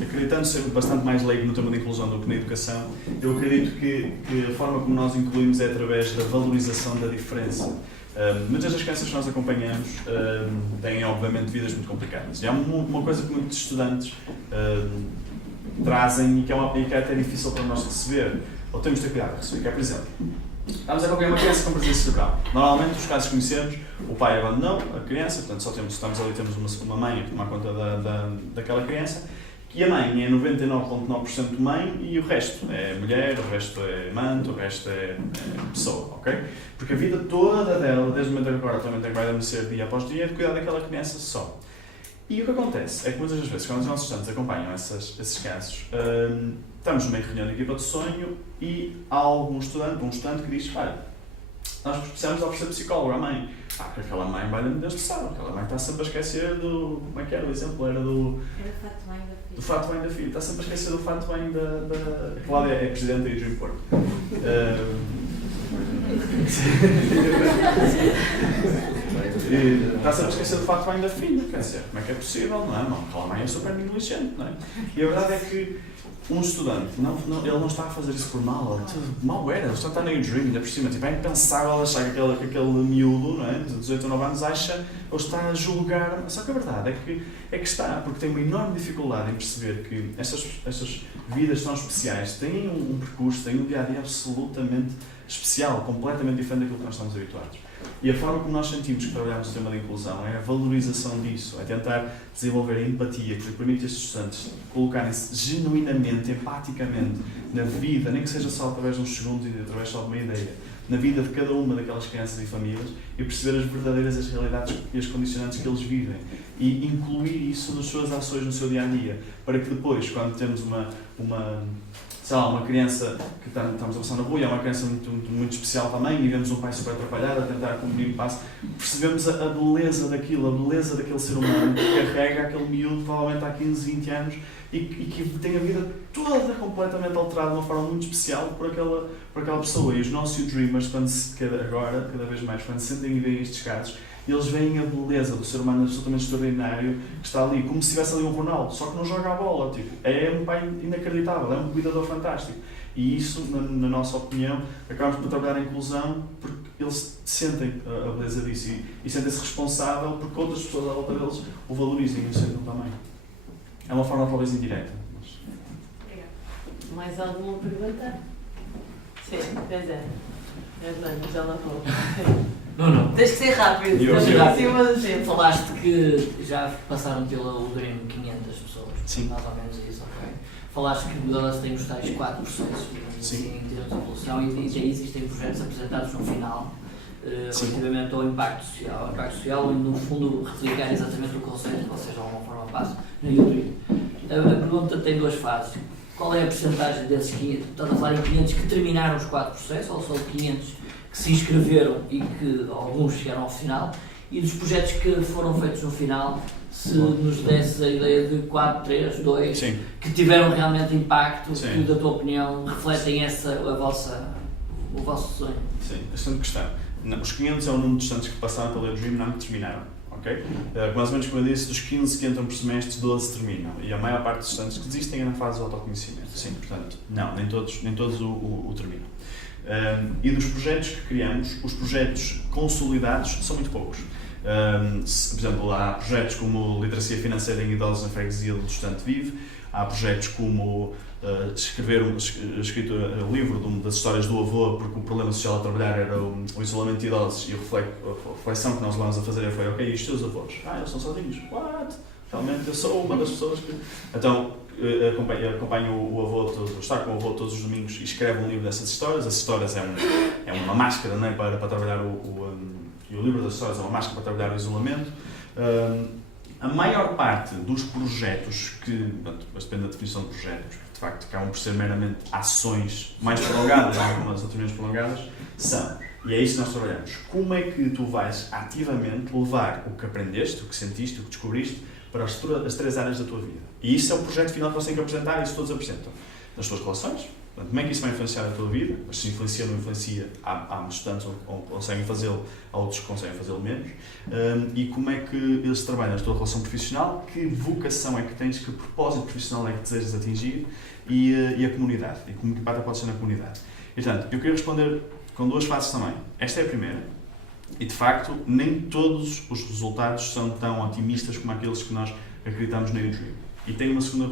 Acreditando ser bastante mais leigo no tema da inclusão do que na educação, eu acredito que a forma como nós incluímos é através da valorização da diferença. Muitas das crianças que nós acompanhamos têm, obviamente, vidas muito complicadas. E há uma coisa que muitos estudantes trazem e que é até difícil para nós receber, ou temos de ter cuidado de receber, que é, por exemplo, estamos a acompanhar uma criança com paralisia cerebral. Normalmente, os casos que conhecemos, o pai abandonou a criança, portanto, temos uma mãe a tomar conta daquela criança, e a mãe é 99,9% mãe e o resto é mulher, o resto é amante, o resto é pessoa, ok? Porque a vida toda dela, desde o momento em que agora também vai adormecer dia após dia, é de cuidar daquela criança só. E o que acontece é que muitas das vezes, quando os nossos estudantes acompanham esses casos, estamos numa reunião de equipa de sonho e há um estudante que diz: olha, nós precisamos de oferecer psicólogo à mãe. Porque aquela mãe, valha-me Deus do céu, aquela mãe está sempre a esquecer do... Como é que era o exemplo? Era do fato bem da filha. Está sempre a esquecer do fato bem da... A Cláudia é presidente da Dream Porto. Está sempre a esquecer do fato bem da filha. Quer dizer, como é que é possível? Não é? Não, aquela mãe é super negligente, não é? E a verdade é que um estudante, ele não está a fazer isso por mal, mal era, ele está na Dream, ainda por cima, tipo, é impensável achar que aquele miúdo, não é, de 18 ou 9 anos, acha ou está a julgar, só que a verdade é que está, porque tem uma enorme dificuldade em perceber que estas vidas tão especiais têm um percurso, têm um dia-a-dia absolutamente especial, completamente diferente daquilo que nós estamos habituados. E a forma como nós sentimos que trabalhamos o tema da inclusão é a valorização disso, é tentar desenvolver a empatia que permite a estes estudantes colocarem-se genuinamente, empaticamente na vida, nem que seja só através de uns segundos e através só de uma ideia, na vida de cada uma daquelas crianças e famílias e perceber as verdadeiras as realidades e as condicionantes que eles vivem e incluir isso nas suas ações no seu dia-a-dia, para que depois, quando temos uma criança que estamos a passar na rua e é uma criança muito especial também e vemos um pai super atrapalhado a tentar cumprir o passo, percebemos a beleza daquilo, a beleza daquele ser humano que carrega aquele miúdo provavelmente há 15, 20 anos e que tem a vida toda completamente alterada de uma forma muito especial por aquela pessoa. E os nossos Dreamers, cada vez mais, quando sentem e veem estes casos, eles veem a beleza do ser humano absolutamente extraordinário que está ali, como se tivesse ali um Ronaldo, só que não joga a bola. Tipo, é um pai inacreditável, é um cuidador fantástico. E isso, na nossa opinião, acabamos por trabalhar a inclusão porque eles sentem a beleza disso e sentem-se responsável porque outras pessoas à volta deles o valorizem e o sentem também. É uma forma talvez indireta. Mais alguma pergunta? Sim, pois é. Já lá vou. Não. Tens que ser rápido. Falaste que já passaram pelo Dream 500 pessoas. Sim. Mais ou menos isso, ok? Falaste que elas têm os tais 4 processos, assim, em termos de evolução, e já existem projetos apresentados no final, relativamente ao impacto social. O impacto social, e no fundo, replicar exatamente o conceito que vocês de alguma forma passam no YouTube. A pergunta tem duas fases. Qual é a percentagem desses 500? Estás a falar em 500 que terminaram os 4 processos ou são 500 que se inscreveram e que alguns chegaram ao final, e dos projetos que foram feitos no final, se nos desse a ideia de 4, 3, 2, Sim. que tiveram realmente impacto, Sim. que da tua opinião refletem o vosso sonho. Sim, excelente questão. Os 500 é o número de estudantes que passaram pela Dream, não que terminaram. Okay? Mais ou menos como eu disse, dos 15 que entram por semestre, 12 terminam. E a maior parte dos estudantes que desistem é na fase do autoconhecimento. Sim, portanto, não, nem todos o terminam. E dos projetos que criamos, os projetos consolidados são muito poucos. Por exemplo, há projetos como Literacia Financeira em Idosos na Freguesia do Estudante Vive, há projetos como escrever um livro das histórias do avô, porque o problema social a trabalhar era o isolamento de idosos, e a reflexão que nós levamos a fazer foi: ok, e os teus avós? Eles são sozinhos. What? Realmente eu sou uma das pessoas que... Então, acompanho o avô, estar com o avô todos os domingos e escrevo um livro dessas histórias. As histórias é uma máscara, não é, para trabalhar e o livro das histórias é uma máscara para trabalhar o isolamento. A maior parte dos projetos mas depende da definição de projetos, de facto acabam por ser meramente ações mais prolongadas, algumas outras menos prolongadas, e é isso que nós trabalhamos. Como é que tu vais ativamente levar o que aprendeste, o que sentiste, o que descobriste para as 3 áreas da tua vida? E isso é o projeto final que você tem que apresentar, e isso todos apresentam. Nas tuas relações, portanto, como é que isso vai influenciar a tua vida? Mas se influencia ou não influencia, há estudantes que conseguem fazê-lo, há outros que conseguem fazê-lo menos. E como é que eles trabalham na tua relação profissional? Que vocação é que tens? Que propósito profissional é que desejas atingir? E a comunidade? E como que impacto pode ser na comunidade? E, portanto, eu queria responder com 2 fases também. Esta é a primeira. E, de facto, nem todos os resultados são tão otimistas como aqueles que nós acreditamos na U-Dream. E tem uma segunda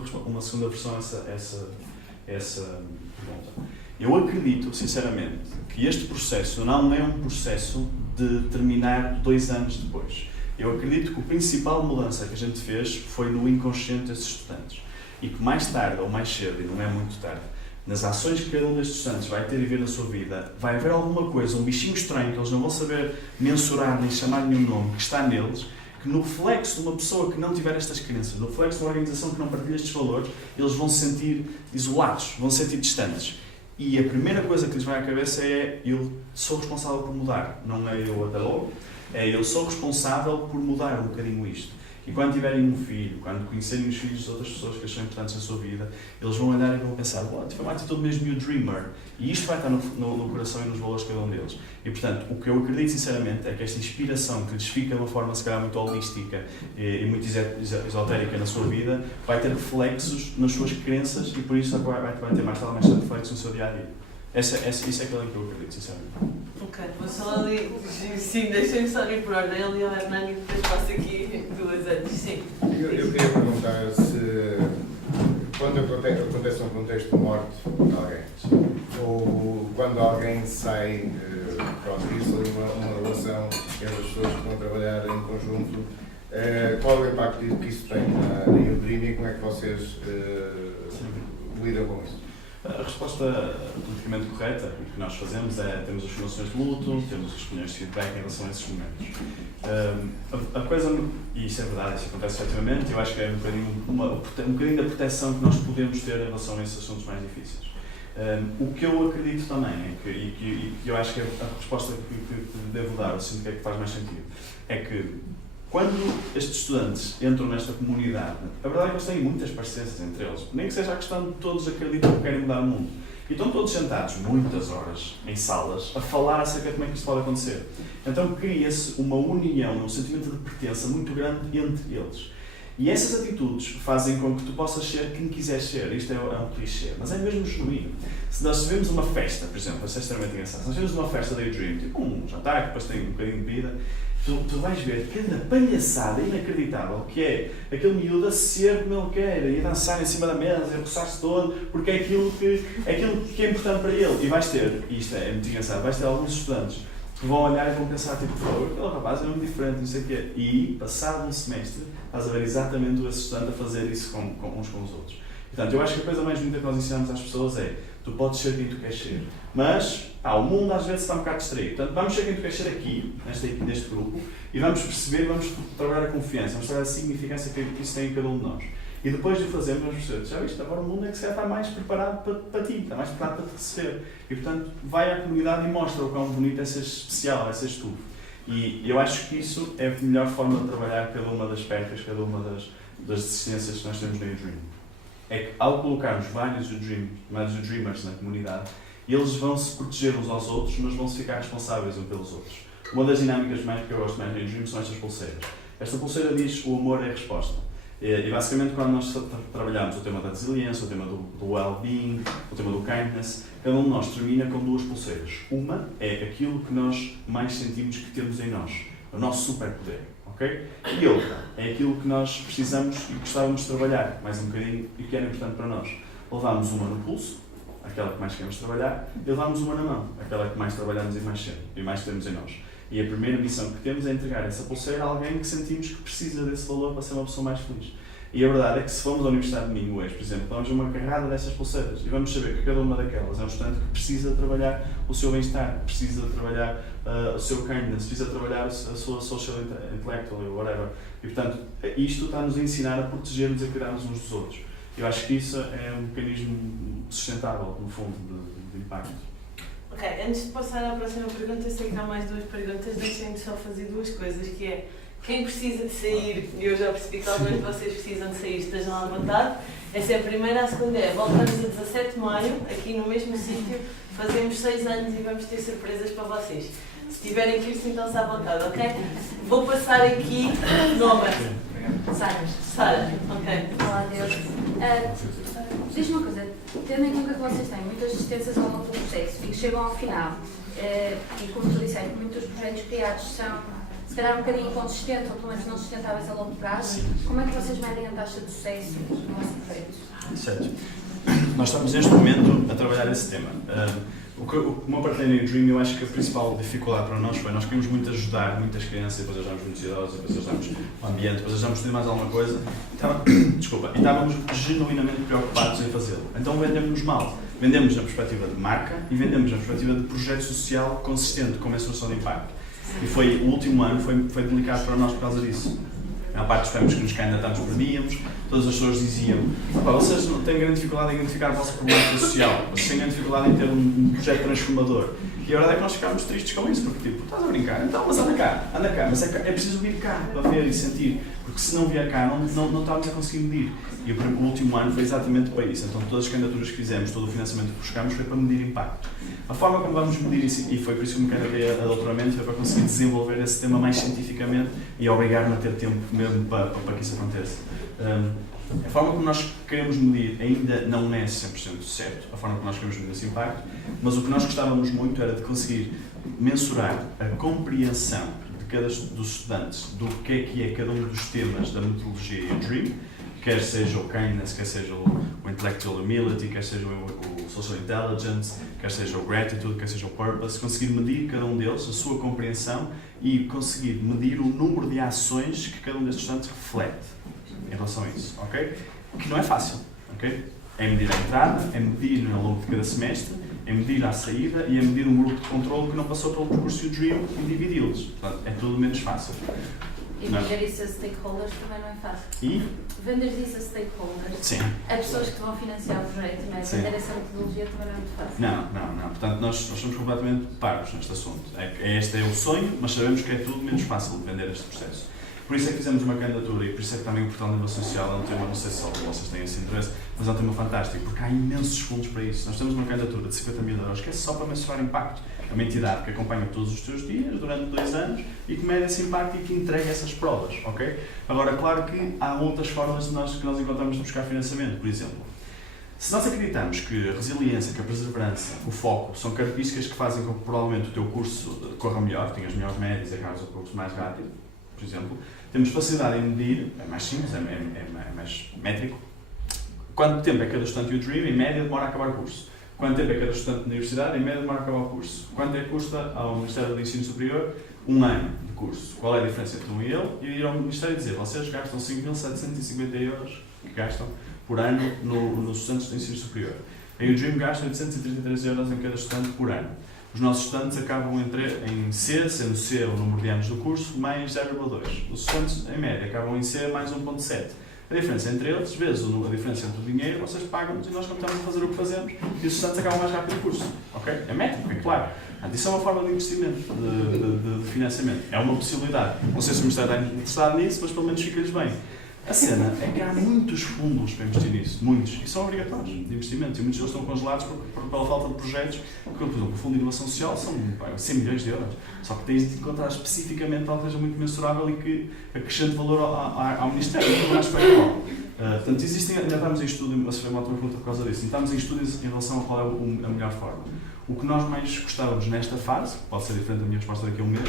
versão a essa pergunta. Eu acredito, sinceramente, que este processo não é um processo de terminar 2 anos depois. Eu acredito que a principal mudança que a gente fez foi no inconsciente desses estudantes. E que mais tarde ou mais cedo, e não é muito tarde, nas ações que cada um destes estudantes vai ter e ver na sua vida, vai haver alguma coisa, um bichinho estranho que eles não vão saber mensurar nem chamar nenhum nome, que está neles, que no reflexo de uma pessoa que não tiver estas crenças, no reflexo de uma organização que não partilha estes valores, eles vão se sentir isolados, vão se sentir distantes. E a primeira coisa que lhes vai à cabeça é: eu sou responsável por mudar, não é eu até logo, é eu sou responsável por mudar um bocadinho isto. E quando tiverem um filho, quando conhecerem os filhos de outras pessoas que são importantes na sua vida, eles vão olhar e vão pensar: foi uma atitude mesmo de dreamer. E isto vai estar no coração e nos valores de cada um deles. E, portanto, o que eu acredito sinceramente é que esta inspiração que lhes fica de uma forma se calhar muito holística e muito esotérica na sua vida, vai ter reflexos nas suas crenças, e por isso vai ter mais tarde mais reflexos no seu dia-a-dia. Isso é aquilo que eu acredito, sinceramente. Ok, vou só ali. Sim, deixem-me só ir por ordem. Ele e o Hernani, depois passo aqui 2 anos. Sim. Eu queria perguntar se, quando acontece um contexto de morte de alguém, ou quando alguém sai, disso, uma relação entre as pessoas que estão a trabalhar em conjunto, qual é o impacto que isso tem na U-Dream e como é que vocês lidam com isso? A resposta politicamente correta, o que nós fazemos é: temos as formações de luto, temos as reuniões de feedback em relação a esses momentos. A coisa, e isso é verdade, isso acontece efetivamente, eu acho que é um bocadinho da proteção que nós podemos ter em relação a esses assuntos mais difíceis. O que eu acredito também, e eu acho que a resposta que devo dar, assim, que é que faz mais sentido, é que quando estes estudantes entram nesta comunidade, a verdade é que eles têm muitas parecenças entre eles, nem que seja a questão de todos acreditam que querem mudar o mundo. E estão todos sentados muitas horas em salas a falar acerca de como é que isto pode acontecer. Então cria-se uma união, um sentimento de pertença muito grande entre eles. E essas atitudes fazem com que tu possas ser quem quiseres ser. Isto é um clichê, mas é mesmo genuíno. Se nós vemos uma festa, por exemplo, isso é extremamente engraçado, se nós vemos uma festa da U-Dream, tipo um jantar, que depois tem um bocadinho de bebida, tu vais ver cada palhaçada inacreditável que é aquele miúdo a ser como ele quer, e a dançar em cima da mesa, e a roçar-se todo, porque é aquilo que é importante para ele. E vais ter, e isto é muito engraçado, vais ter alguns estudantes que vão olhar e vão pensar, tipo, aquele rapaz é muito diferente, não sei o quê. E, passado um semestre, estás a ver exatamente esse estudante a fazer isso uns com os outros. Portanto, eu acho que a coisa mais bonita que nós ensinamos às pessoas é: tu podes ser quem tu queres ser, mas o mundo às vezes está um bocado distraído. Portanto, vamos ser quem tu queres ser aqui, neste grupo, e vamos perceber, vamos trabalhar a confiança, vamos trabalhar a significância que isso tem em cada um de nós. E depois de o fazermos, vamos perceber, já viste, agora o mundo é que está mais preparado para ti, está mais preparado para te receber. E portanto, vai à comunidade e mostra o quão bonito é ser especial, é ser estufo. E eu acho que isso é a melhor forma de trabalhar cada uma das percas, cada uma das desistências que nós temos no U-Dream. É que ao colocarmos vários U-Dreamers na comunidade, eles vão se proteger uns aos outros, mas vão se ficar responsáveis uns pelos outros. Uma das dinâmicas que eu gosto mais no U-Dream são estas pulseiras. Esta pulseira diz o amor é a resposta. E basicamente quando nós trabalhamos o tema da resiliência, o tema do well-being, o tema do kindness, cada um de nós termina com duas pulseiras. Uma é aquilo que nós mais sentimos que temos em nós, o nosso superpoder, ok? E outra é aquilo que nós precisamos e gostávamos de trabalhar mais um bocadinho e que era importante para nós. Levamos uma no pulso, aquela que mais queremos trabalhar, e levamos uma na mão, aquela que mais trabalhamos e mais temos em nós. E a primeira missão que temos é entregar essa pulseira a alguém que sentimos que precisa desse valor para ser uma pessoa mais feliz. E a verdade é que se formos à Universidade de Minho hoje, por exemplo, vamos a uma carrada dessas pulseiras e vamos saber que cada uma daquelas é um estudante que precisa trabalhar o seu bem-estar, precisa trabalhar o seu kindness, precisa trabalhar a sua social intellectual, whatever. E portanto, isto está-nos a ensinar a proteger-nos e a cuidarmos uns dos outros. Eu acho que isso é um mecanismo sustentável, no fundo, de impacto. Ok, antes de passar à próxima pergunta, eu sei que há mais duas perguntas, deixem-me só fazer duas coisas, que é quem precisa de sair, e eu já percebi que alguns de vocês precisam de sair, estejam à vontade. Essa é a primeira. A segunda é, voltamos a 17 de maio, aqui no mesmo sítio, fazemos 6 anos e vamos ter surpresas para vocês. Se tiverem que ir, sintam-se à vontade, ok? Vou passar aqui, nome. Sara, ok. Olá, Deus. Diz-me uma coisa, tendo em conta que vocês têm muitas assistências ao longo do processo e que chegam ao final, e como tu disseste, muitos projetos criados são, se calhar, um bocadinho inconsistentes ou pelo menos não sustentáveis a longo prazo, como é que vocês medem a taxa de sucesso dos vossos projetos? Certo. Nós estamos neste momento a trabalhar esse tema. Como eu partilhei no U-Dream, eu acho que a principal dificuldade para nós foi nós queríamos muito ajudar muitas crianças, depois ajudamos muitos idosos, depois ajudamos o ambiente, depois ajudamos tudo mais alguma coisa. E estávamos genuinamente preocupados em fazê-lo. Então vendemos mal. Vendemos na perspectiva de marca e vendemos na perspectiva de projeto social consistente com mensuração de impacto. E o último ano foi delicado para nós por causa disso. A maior parte dos prémios que nos candidatámos perdíamos, todas as pessoas diziam: vocês não têm grande dificuldade em identificar o vosso problema social, vocês têm grande dificuldade em ter um projeto transformador. E a verdade é que nós ficámos tristes com isso, porque tipo, estás a brincar? Então, mas anda cá, mas é preciso vir cá para ver e sentir, porque se não vier cá não estávamos a conseguir medir. E o último ano foi exatamente para isso. Então todas as candidaturas que fizemos, todo o financiamento que buscámos foi para medir impacto. A forma como vamos medir isso, e foi por isso que me candidatei a doutoramento, foi para conseguir desenvolver esse tema mais cientificamente e obrigar-me a ter tempo mesmo para que isso aconteça. A forma como nós queremos medir ainda não é 100% certo, a forma como nós queremos medir esse impacto, mas o que nós gostávamos muito era de conseguir mensurar a compreensão de cada dos estudantes do que é cada um dos temas da metodologia U-Dream, quer seja o kindness, quer seja o intellectual humility, quer seja o social intelligence, quer seja o gratitude, quer seja o purpose, conseguir medir cada um deles, a sua compreensão e conseguir medir o número de ações que cada um destes estudantes reflete em relação a isso, ok? Que não é fácil, ok? É medir a entrada, é medir ao longo de cada semestre, é medir à saída e é medir um grupo de controle que não passou pelo percurso U-Dream e dividi-los. Portanto, é tudo menos fácil. E vender isso a stakeholders também não é fácil. E? Vender isso a stakeholders, sim, a pessoas que vão financiar o projeto, não é? Vender essa metodologia também não é muito fácil. Não. Portanto, nós somos completamente parvos neste assunto. Este é o sonho, mas sabemos que é tudo menos fácil de vender este processo. Por isso é que fizemos uma candidatura e por isso é que também o Portal de Inovação Social é um tema, não sei se vocês têm esse interesse, mas é um tema fantástico, porque há imensos fundos para isso. Nós temos uma candidatura de 50 mil euros que é só para mensurar impacto. É uma entidade que acompanha todos os teus dias durante 2 anos e que mede esse impacto e que entrega essas provas, ok? Agora, claro que há outras formas que nós encontramos de buscar financiamento. Por exemplo, se nós acreditamos que a resiliência, que a perseverança, o foco, são características que fazem com que provavelmente o teu curso corra melhor, tenhas melhores médias e acabes o curso mais rápido, por exemplo, temos facilidade em medir, é mais simples, é mais métrico, quanto tempo é cada estudante U-Dream, em média, demora a acabar o curso. Quanto tempo é cada estudante na universidade, em média, demora a acabar o curso. Quanto é que custa ao Ministério do Ensino Superior 1 ano de curso? Qual é a diferença entre um e ele? E ir ao Ministério e dizer, vocês gastam 5.750 euros que gastam por ano nos estudantes do ensino superior. A U-Dream gasta 833 euros em cada estudante por ano. Os nossos estudantes acabam em C, sendo C o número de anos do curso, mais 0,2. Os estudantes, em média, acabam em C mais 1,7. A diferença entre eles, vezes a diferença entre o dinheiro, vocês pagam-nos e nós continuamos a fazer o que fazemos e os estudantes acabam mais rápido o curso. Okay? É métrico, é claro. Isso é uma forma de investimento, de financiamento. É uma possibilidade. Não sei se o Ministério está interessado nisso, mas pelo menos fica-lhes bem. A cena é que há muitos fundos para investir nisso, muitos, e são obrigatórios de investimento, e muitos deles estão congelados pela falta de projetos, porque, por exemplo, o Fundo de Inovação Social são 100 milhões de euros, só que tens de encontrar especificamente algo que seja muito mensurável e que acrescente valor ao Ministério, não é espectacular. Portanto, ainda estamos em estudo, a Sofia Mota me pergunta por causa disso, estamos em estudo em relação a qual é a melhor forma. O que nós mais gostávamos nesta fase, pode ser diferente da minha resposta daqui a um mês,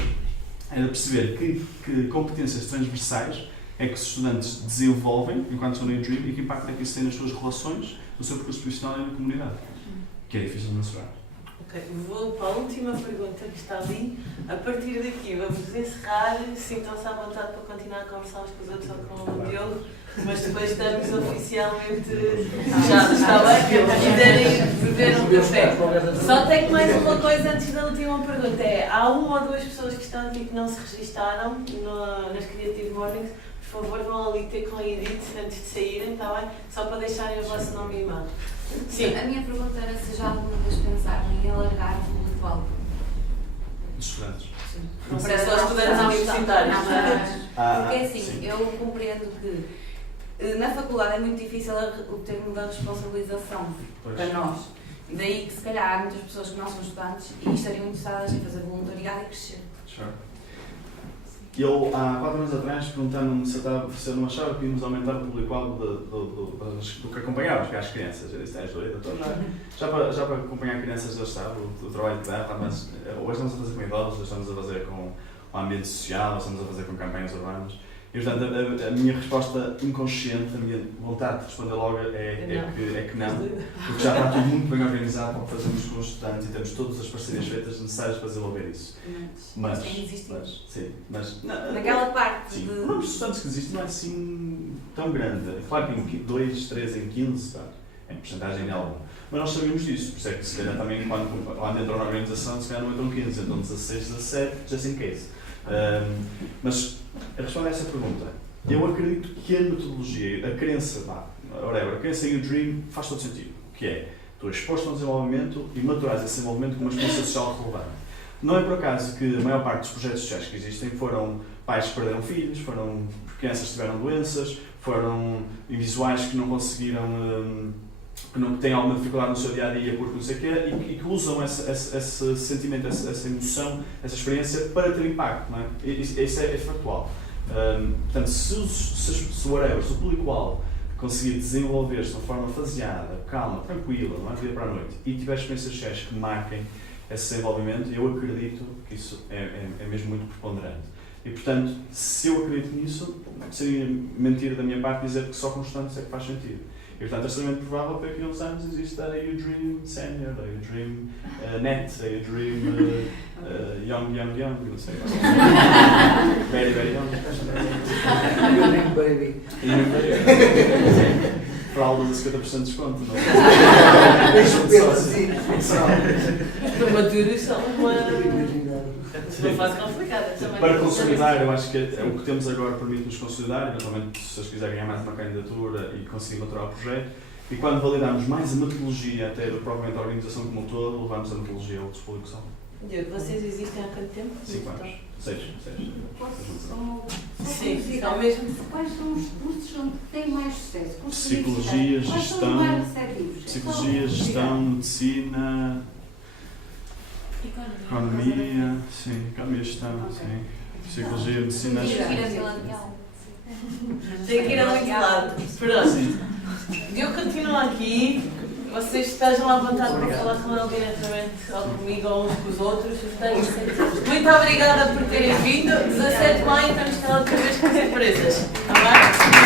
era perceber que competências transversais é que os estudantes desenvolvem enquanto estão no Dream e que impacto é que isso tem nas suas relações, no seu percurso profissional e na comunidade, que é difícil de mensurar. Ok, vou para a última pergunta que está ali. A partir daqui vamos encerrar, sintam-se à vontade para continuar a conversar uns com os outros ou com o Diogo, mas depois estamos oficialmente fechados, está bem? Se quiserem beber um café. Só tenho mais uma coisa antes da última pergunta, há uma ou duas pessoas que estão aqui que não se registaram nas Creative Mornings. Por favor, vão ali ter com a Edith antes de saírem, está bem? Só para deixarem o vosso nome e e-mail. Sim. A minha pergunta era se já alguma vez pensaram em alargar o público-alvo. Dos estudantes? Sim. Não parece só estudantes universitários. Porque assim, eu compreendo que na faculdade é muito difícil o termo da responsabilização para nós. Daí que se calhar há muitas pessoas que não são estudantes e estariam interessadas em fazer voluntariado e crescer. Sure. Eu, há 4 anos atrás, perguntaram-me se eu não achava que íamos aumentar o público-alvo do que acompanhávamos, que é as crianças. Eu disse, doido, então já para acompanhar crianças já está, o trabalho que dá, mas hoje estamos a fazer com idosos, hoje estamos a fazer com o ambiente social, hoje estamos a fazer com campanhas urbanas. E, portanto, a minha resposta inconsciente, a minha vontade de responder logo é que não, porque já está tudo muito bem organizado para fazermos com os estudantes e temos todas as parcerias feitas necessárias para desenvolver isso. Mas naquela parte sim, o número de estudantes que existe não é assim tão grande. Claro que em 2, 3 em 15 é porcentagem de algum. Mas nós sabemos disso, por isso é que se calhar também quando lá dentro da organização se calhar não entram 15, entram 16, 17, just in case. Mas a responder a essa pergunta, eu acredito que a metodologia, a crença, a crença em Dream faz todo sentido, que é, tu exposto ao desenvolvimento e maturas esse desenvolvimento com uma experiência social relevante. Não é por acaso que a maior parte dos projetos sociais que existem foram pais que perderam filhos, foram crianças que tiveram doenças, foram invisuais que não conseguiram, que não têm alguma dificuldade no seu dia-a-dia porque não sei o quê, e que usam esse sentimento, essa emoção, essa experiência para ter impacto, não é? Isso é factual. Portanto, se o público-alvo conseguir desenvolver-se de uma forma faseada, calma, tranquila, não é do dia para a noite, e tiver experiências sociais que marquem esse desenvolvimento, eu acredito que isso é mesmo muito preponderante. E, portanto, se eu acredito nisso, seria mentira da minha parte dizer que só com estudantes é que faz sentido. E, portanto, é extremamente provável que daqui a uns anos exista a U-Dream Senior, a U-Dream Net, a U-Dream Young, não sei. Very Young. U-Dream Baby. Fraldas a 50% de desconto, não é? Deixa o pelo assim. Os prematuros são uma fase complicada. Para consolidar, eu acho que o que temos agora permite-nos consolidar, eventualmente, se vocês quiserem ganhar mais uma candidatura e conseguir maturar o projeto, e quando validarmos mais a metodologia, até provavelmente a organização como um todo, levamos a metodologia a outros públicos. Vocês existem há quanto tempo? 5 anos. 6. Sim, ao mesmo. Quais são os cursos onde tem mais sucesso? Psicologia, gestão, medicina, economia, sim, economia, gestão, sim. Psicologia, medicina. Tem que ir a muito lado. Pronto. Eu continuo aqui. Vocês estejam à vontade para falar com ele diretamente, ou comigo, ou uns com os outros. Muito obrigada por terem vindo. 17 de maio estamos pela outra vez com as empresas. Tá bem?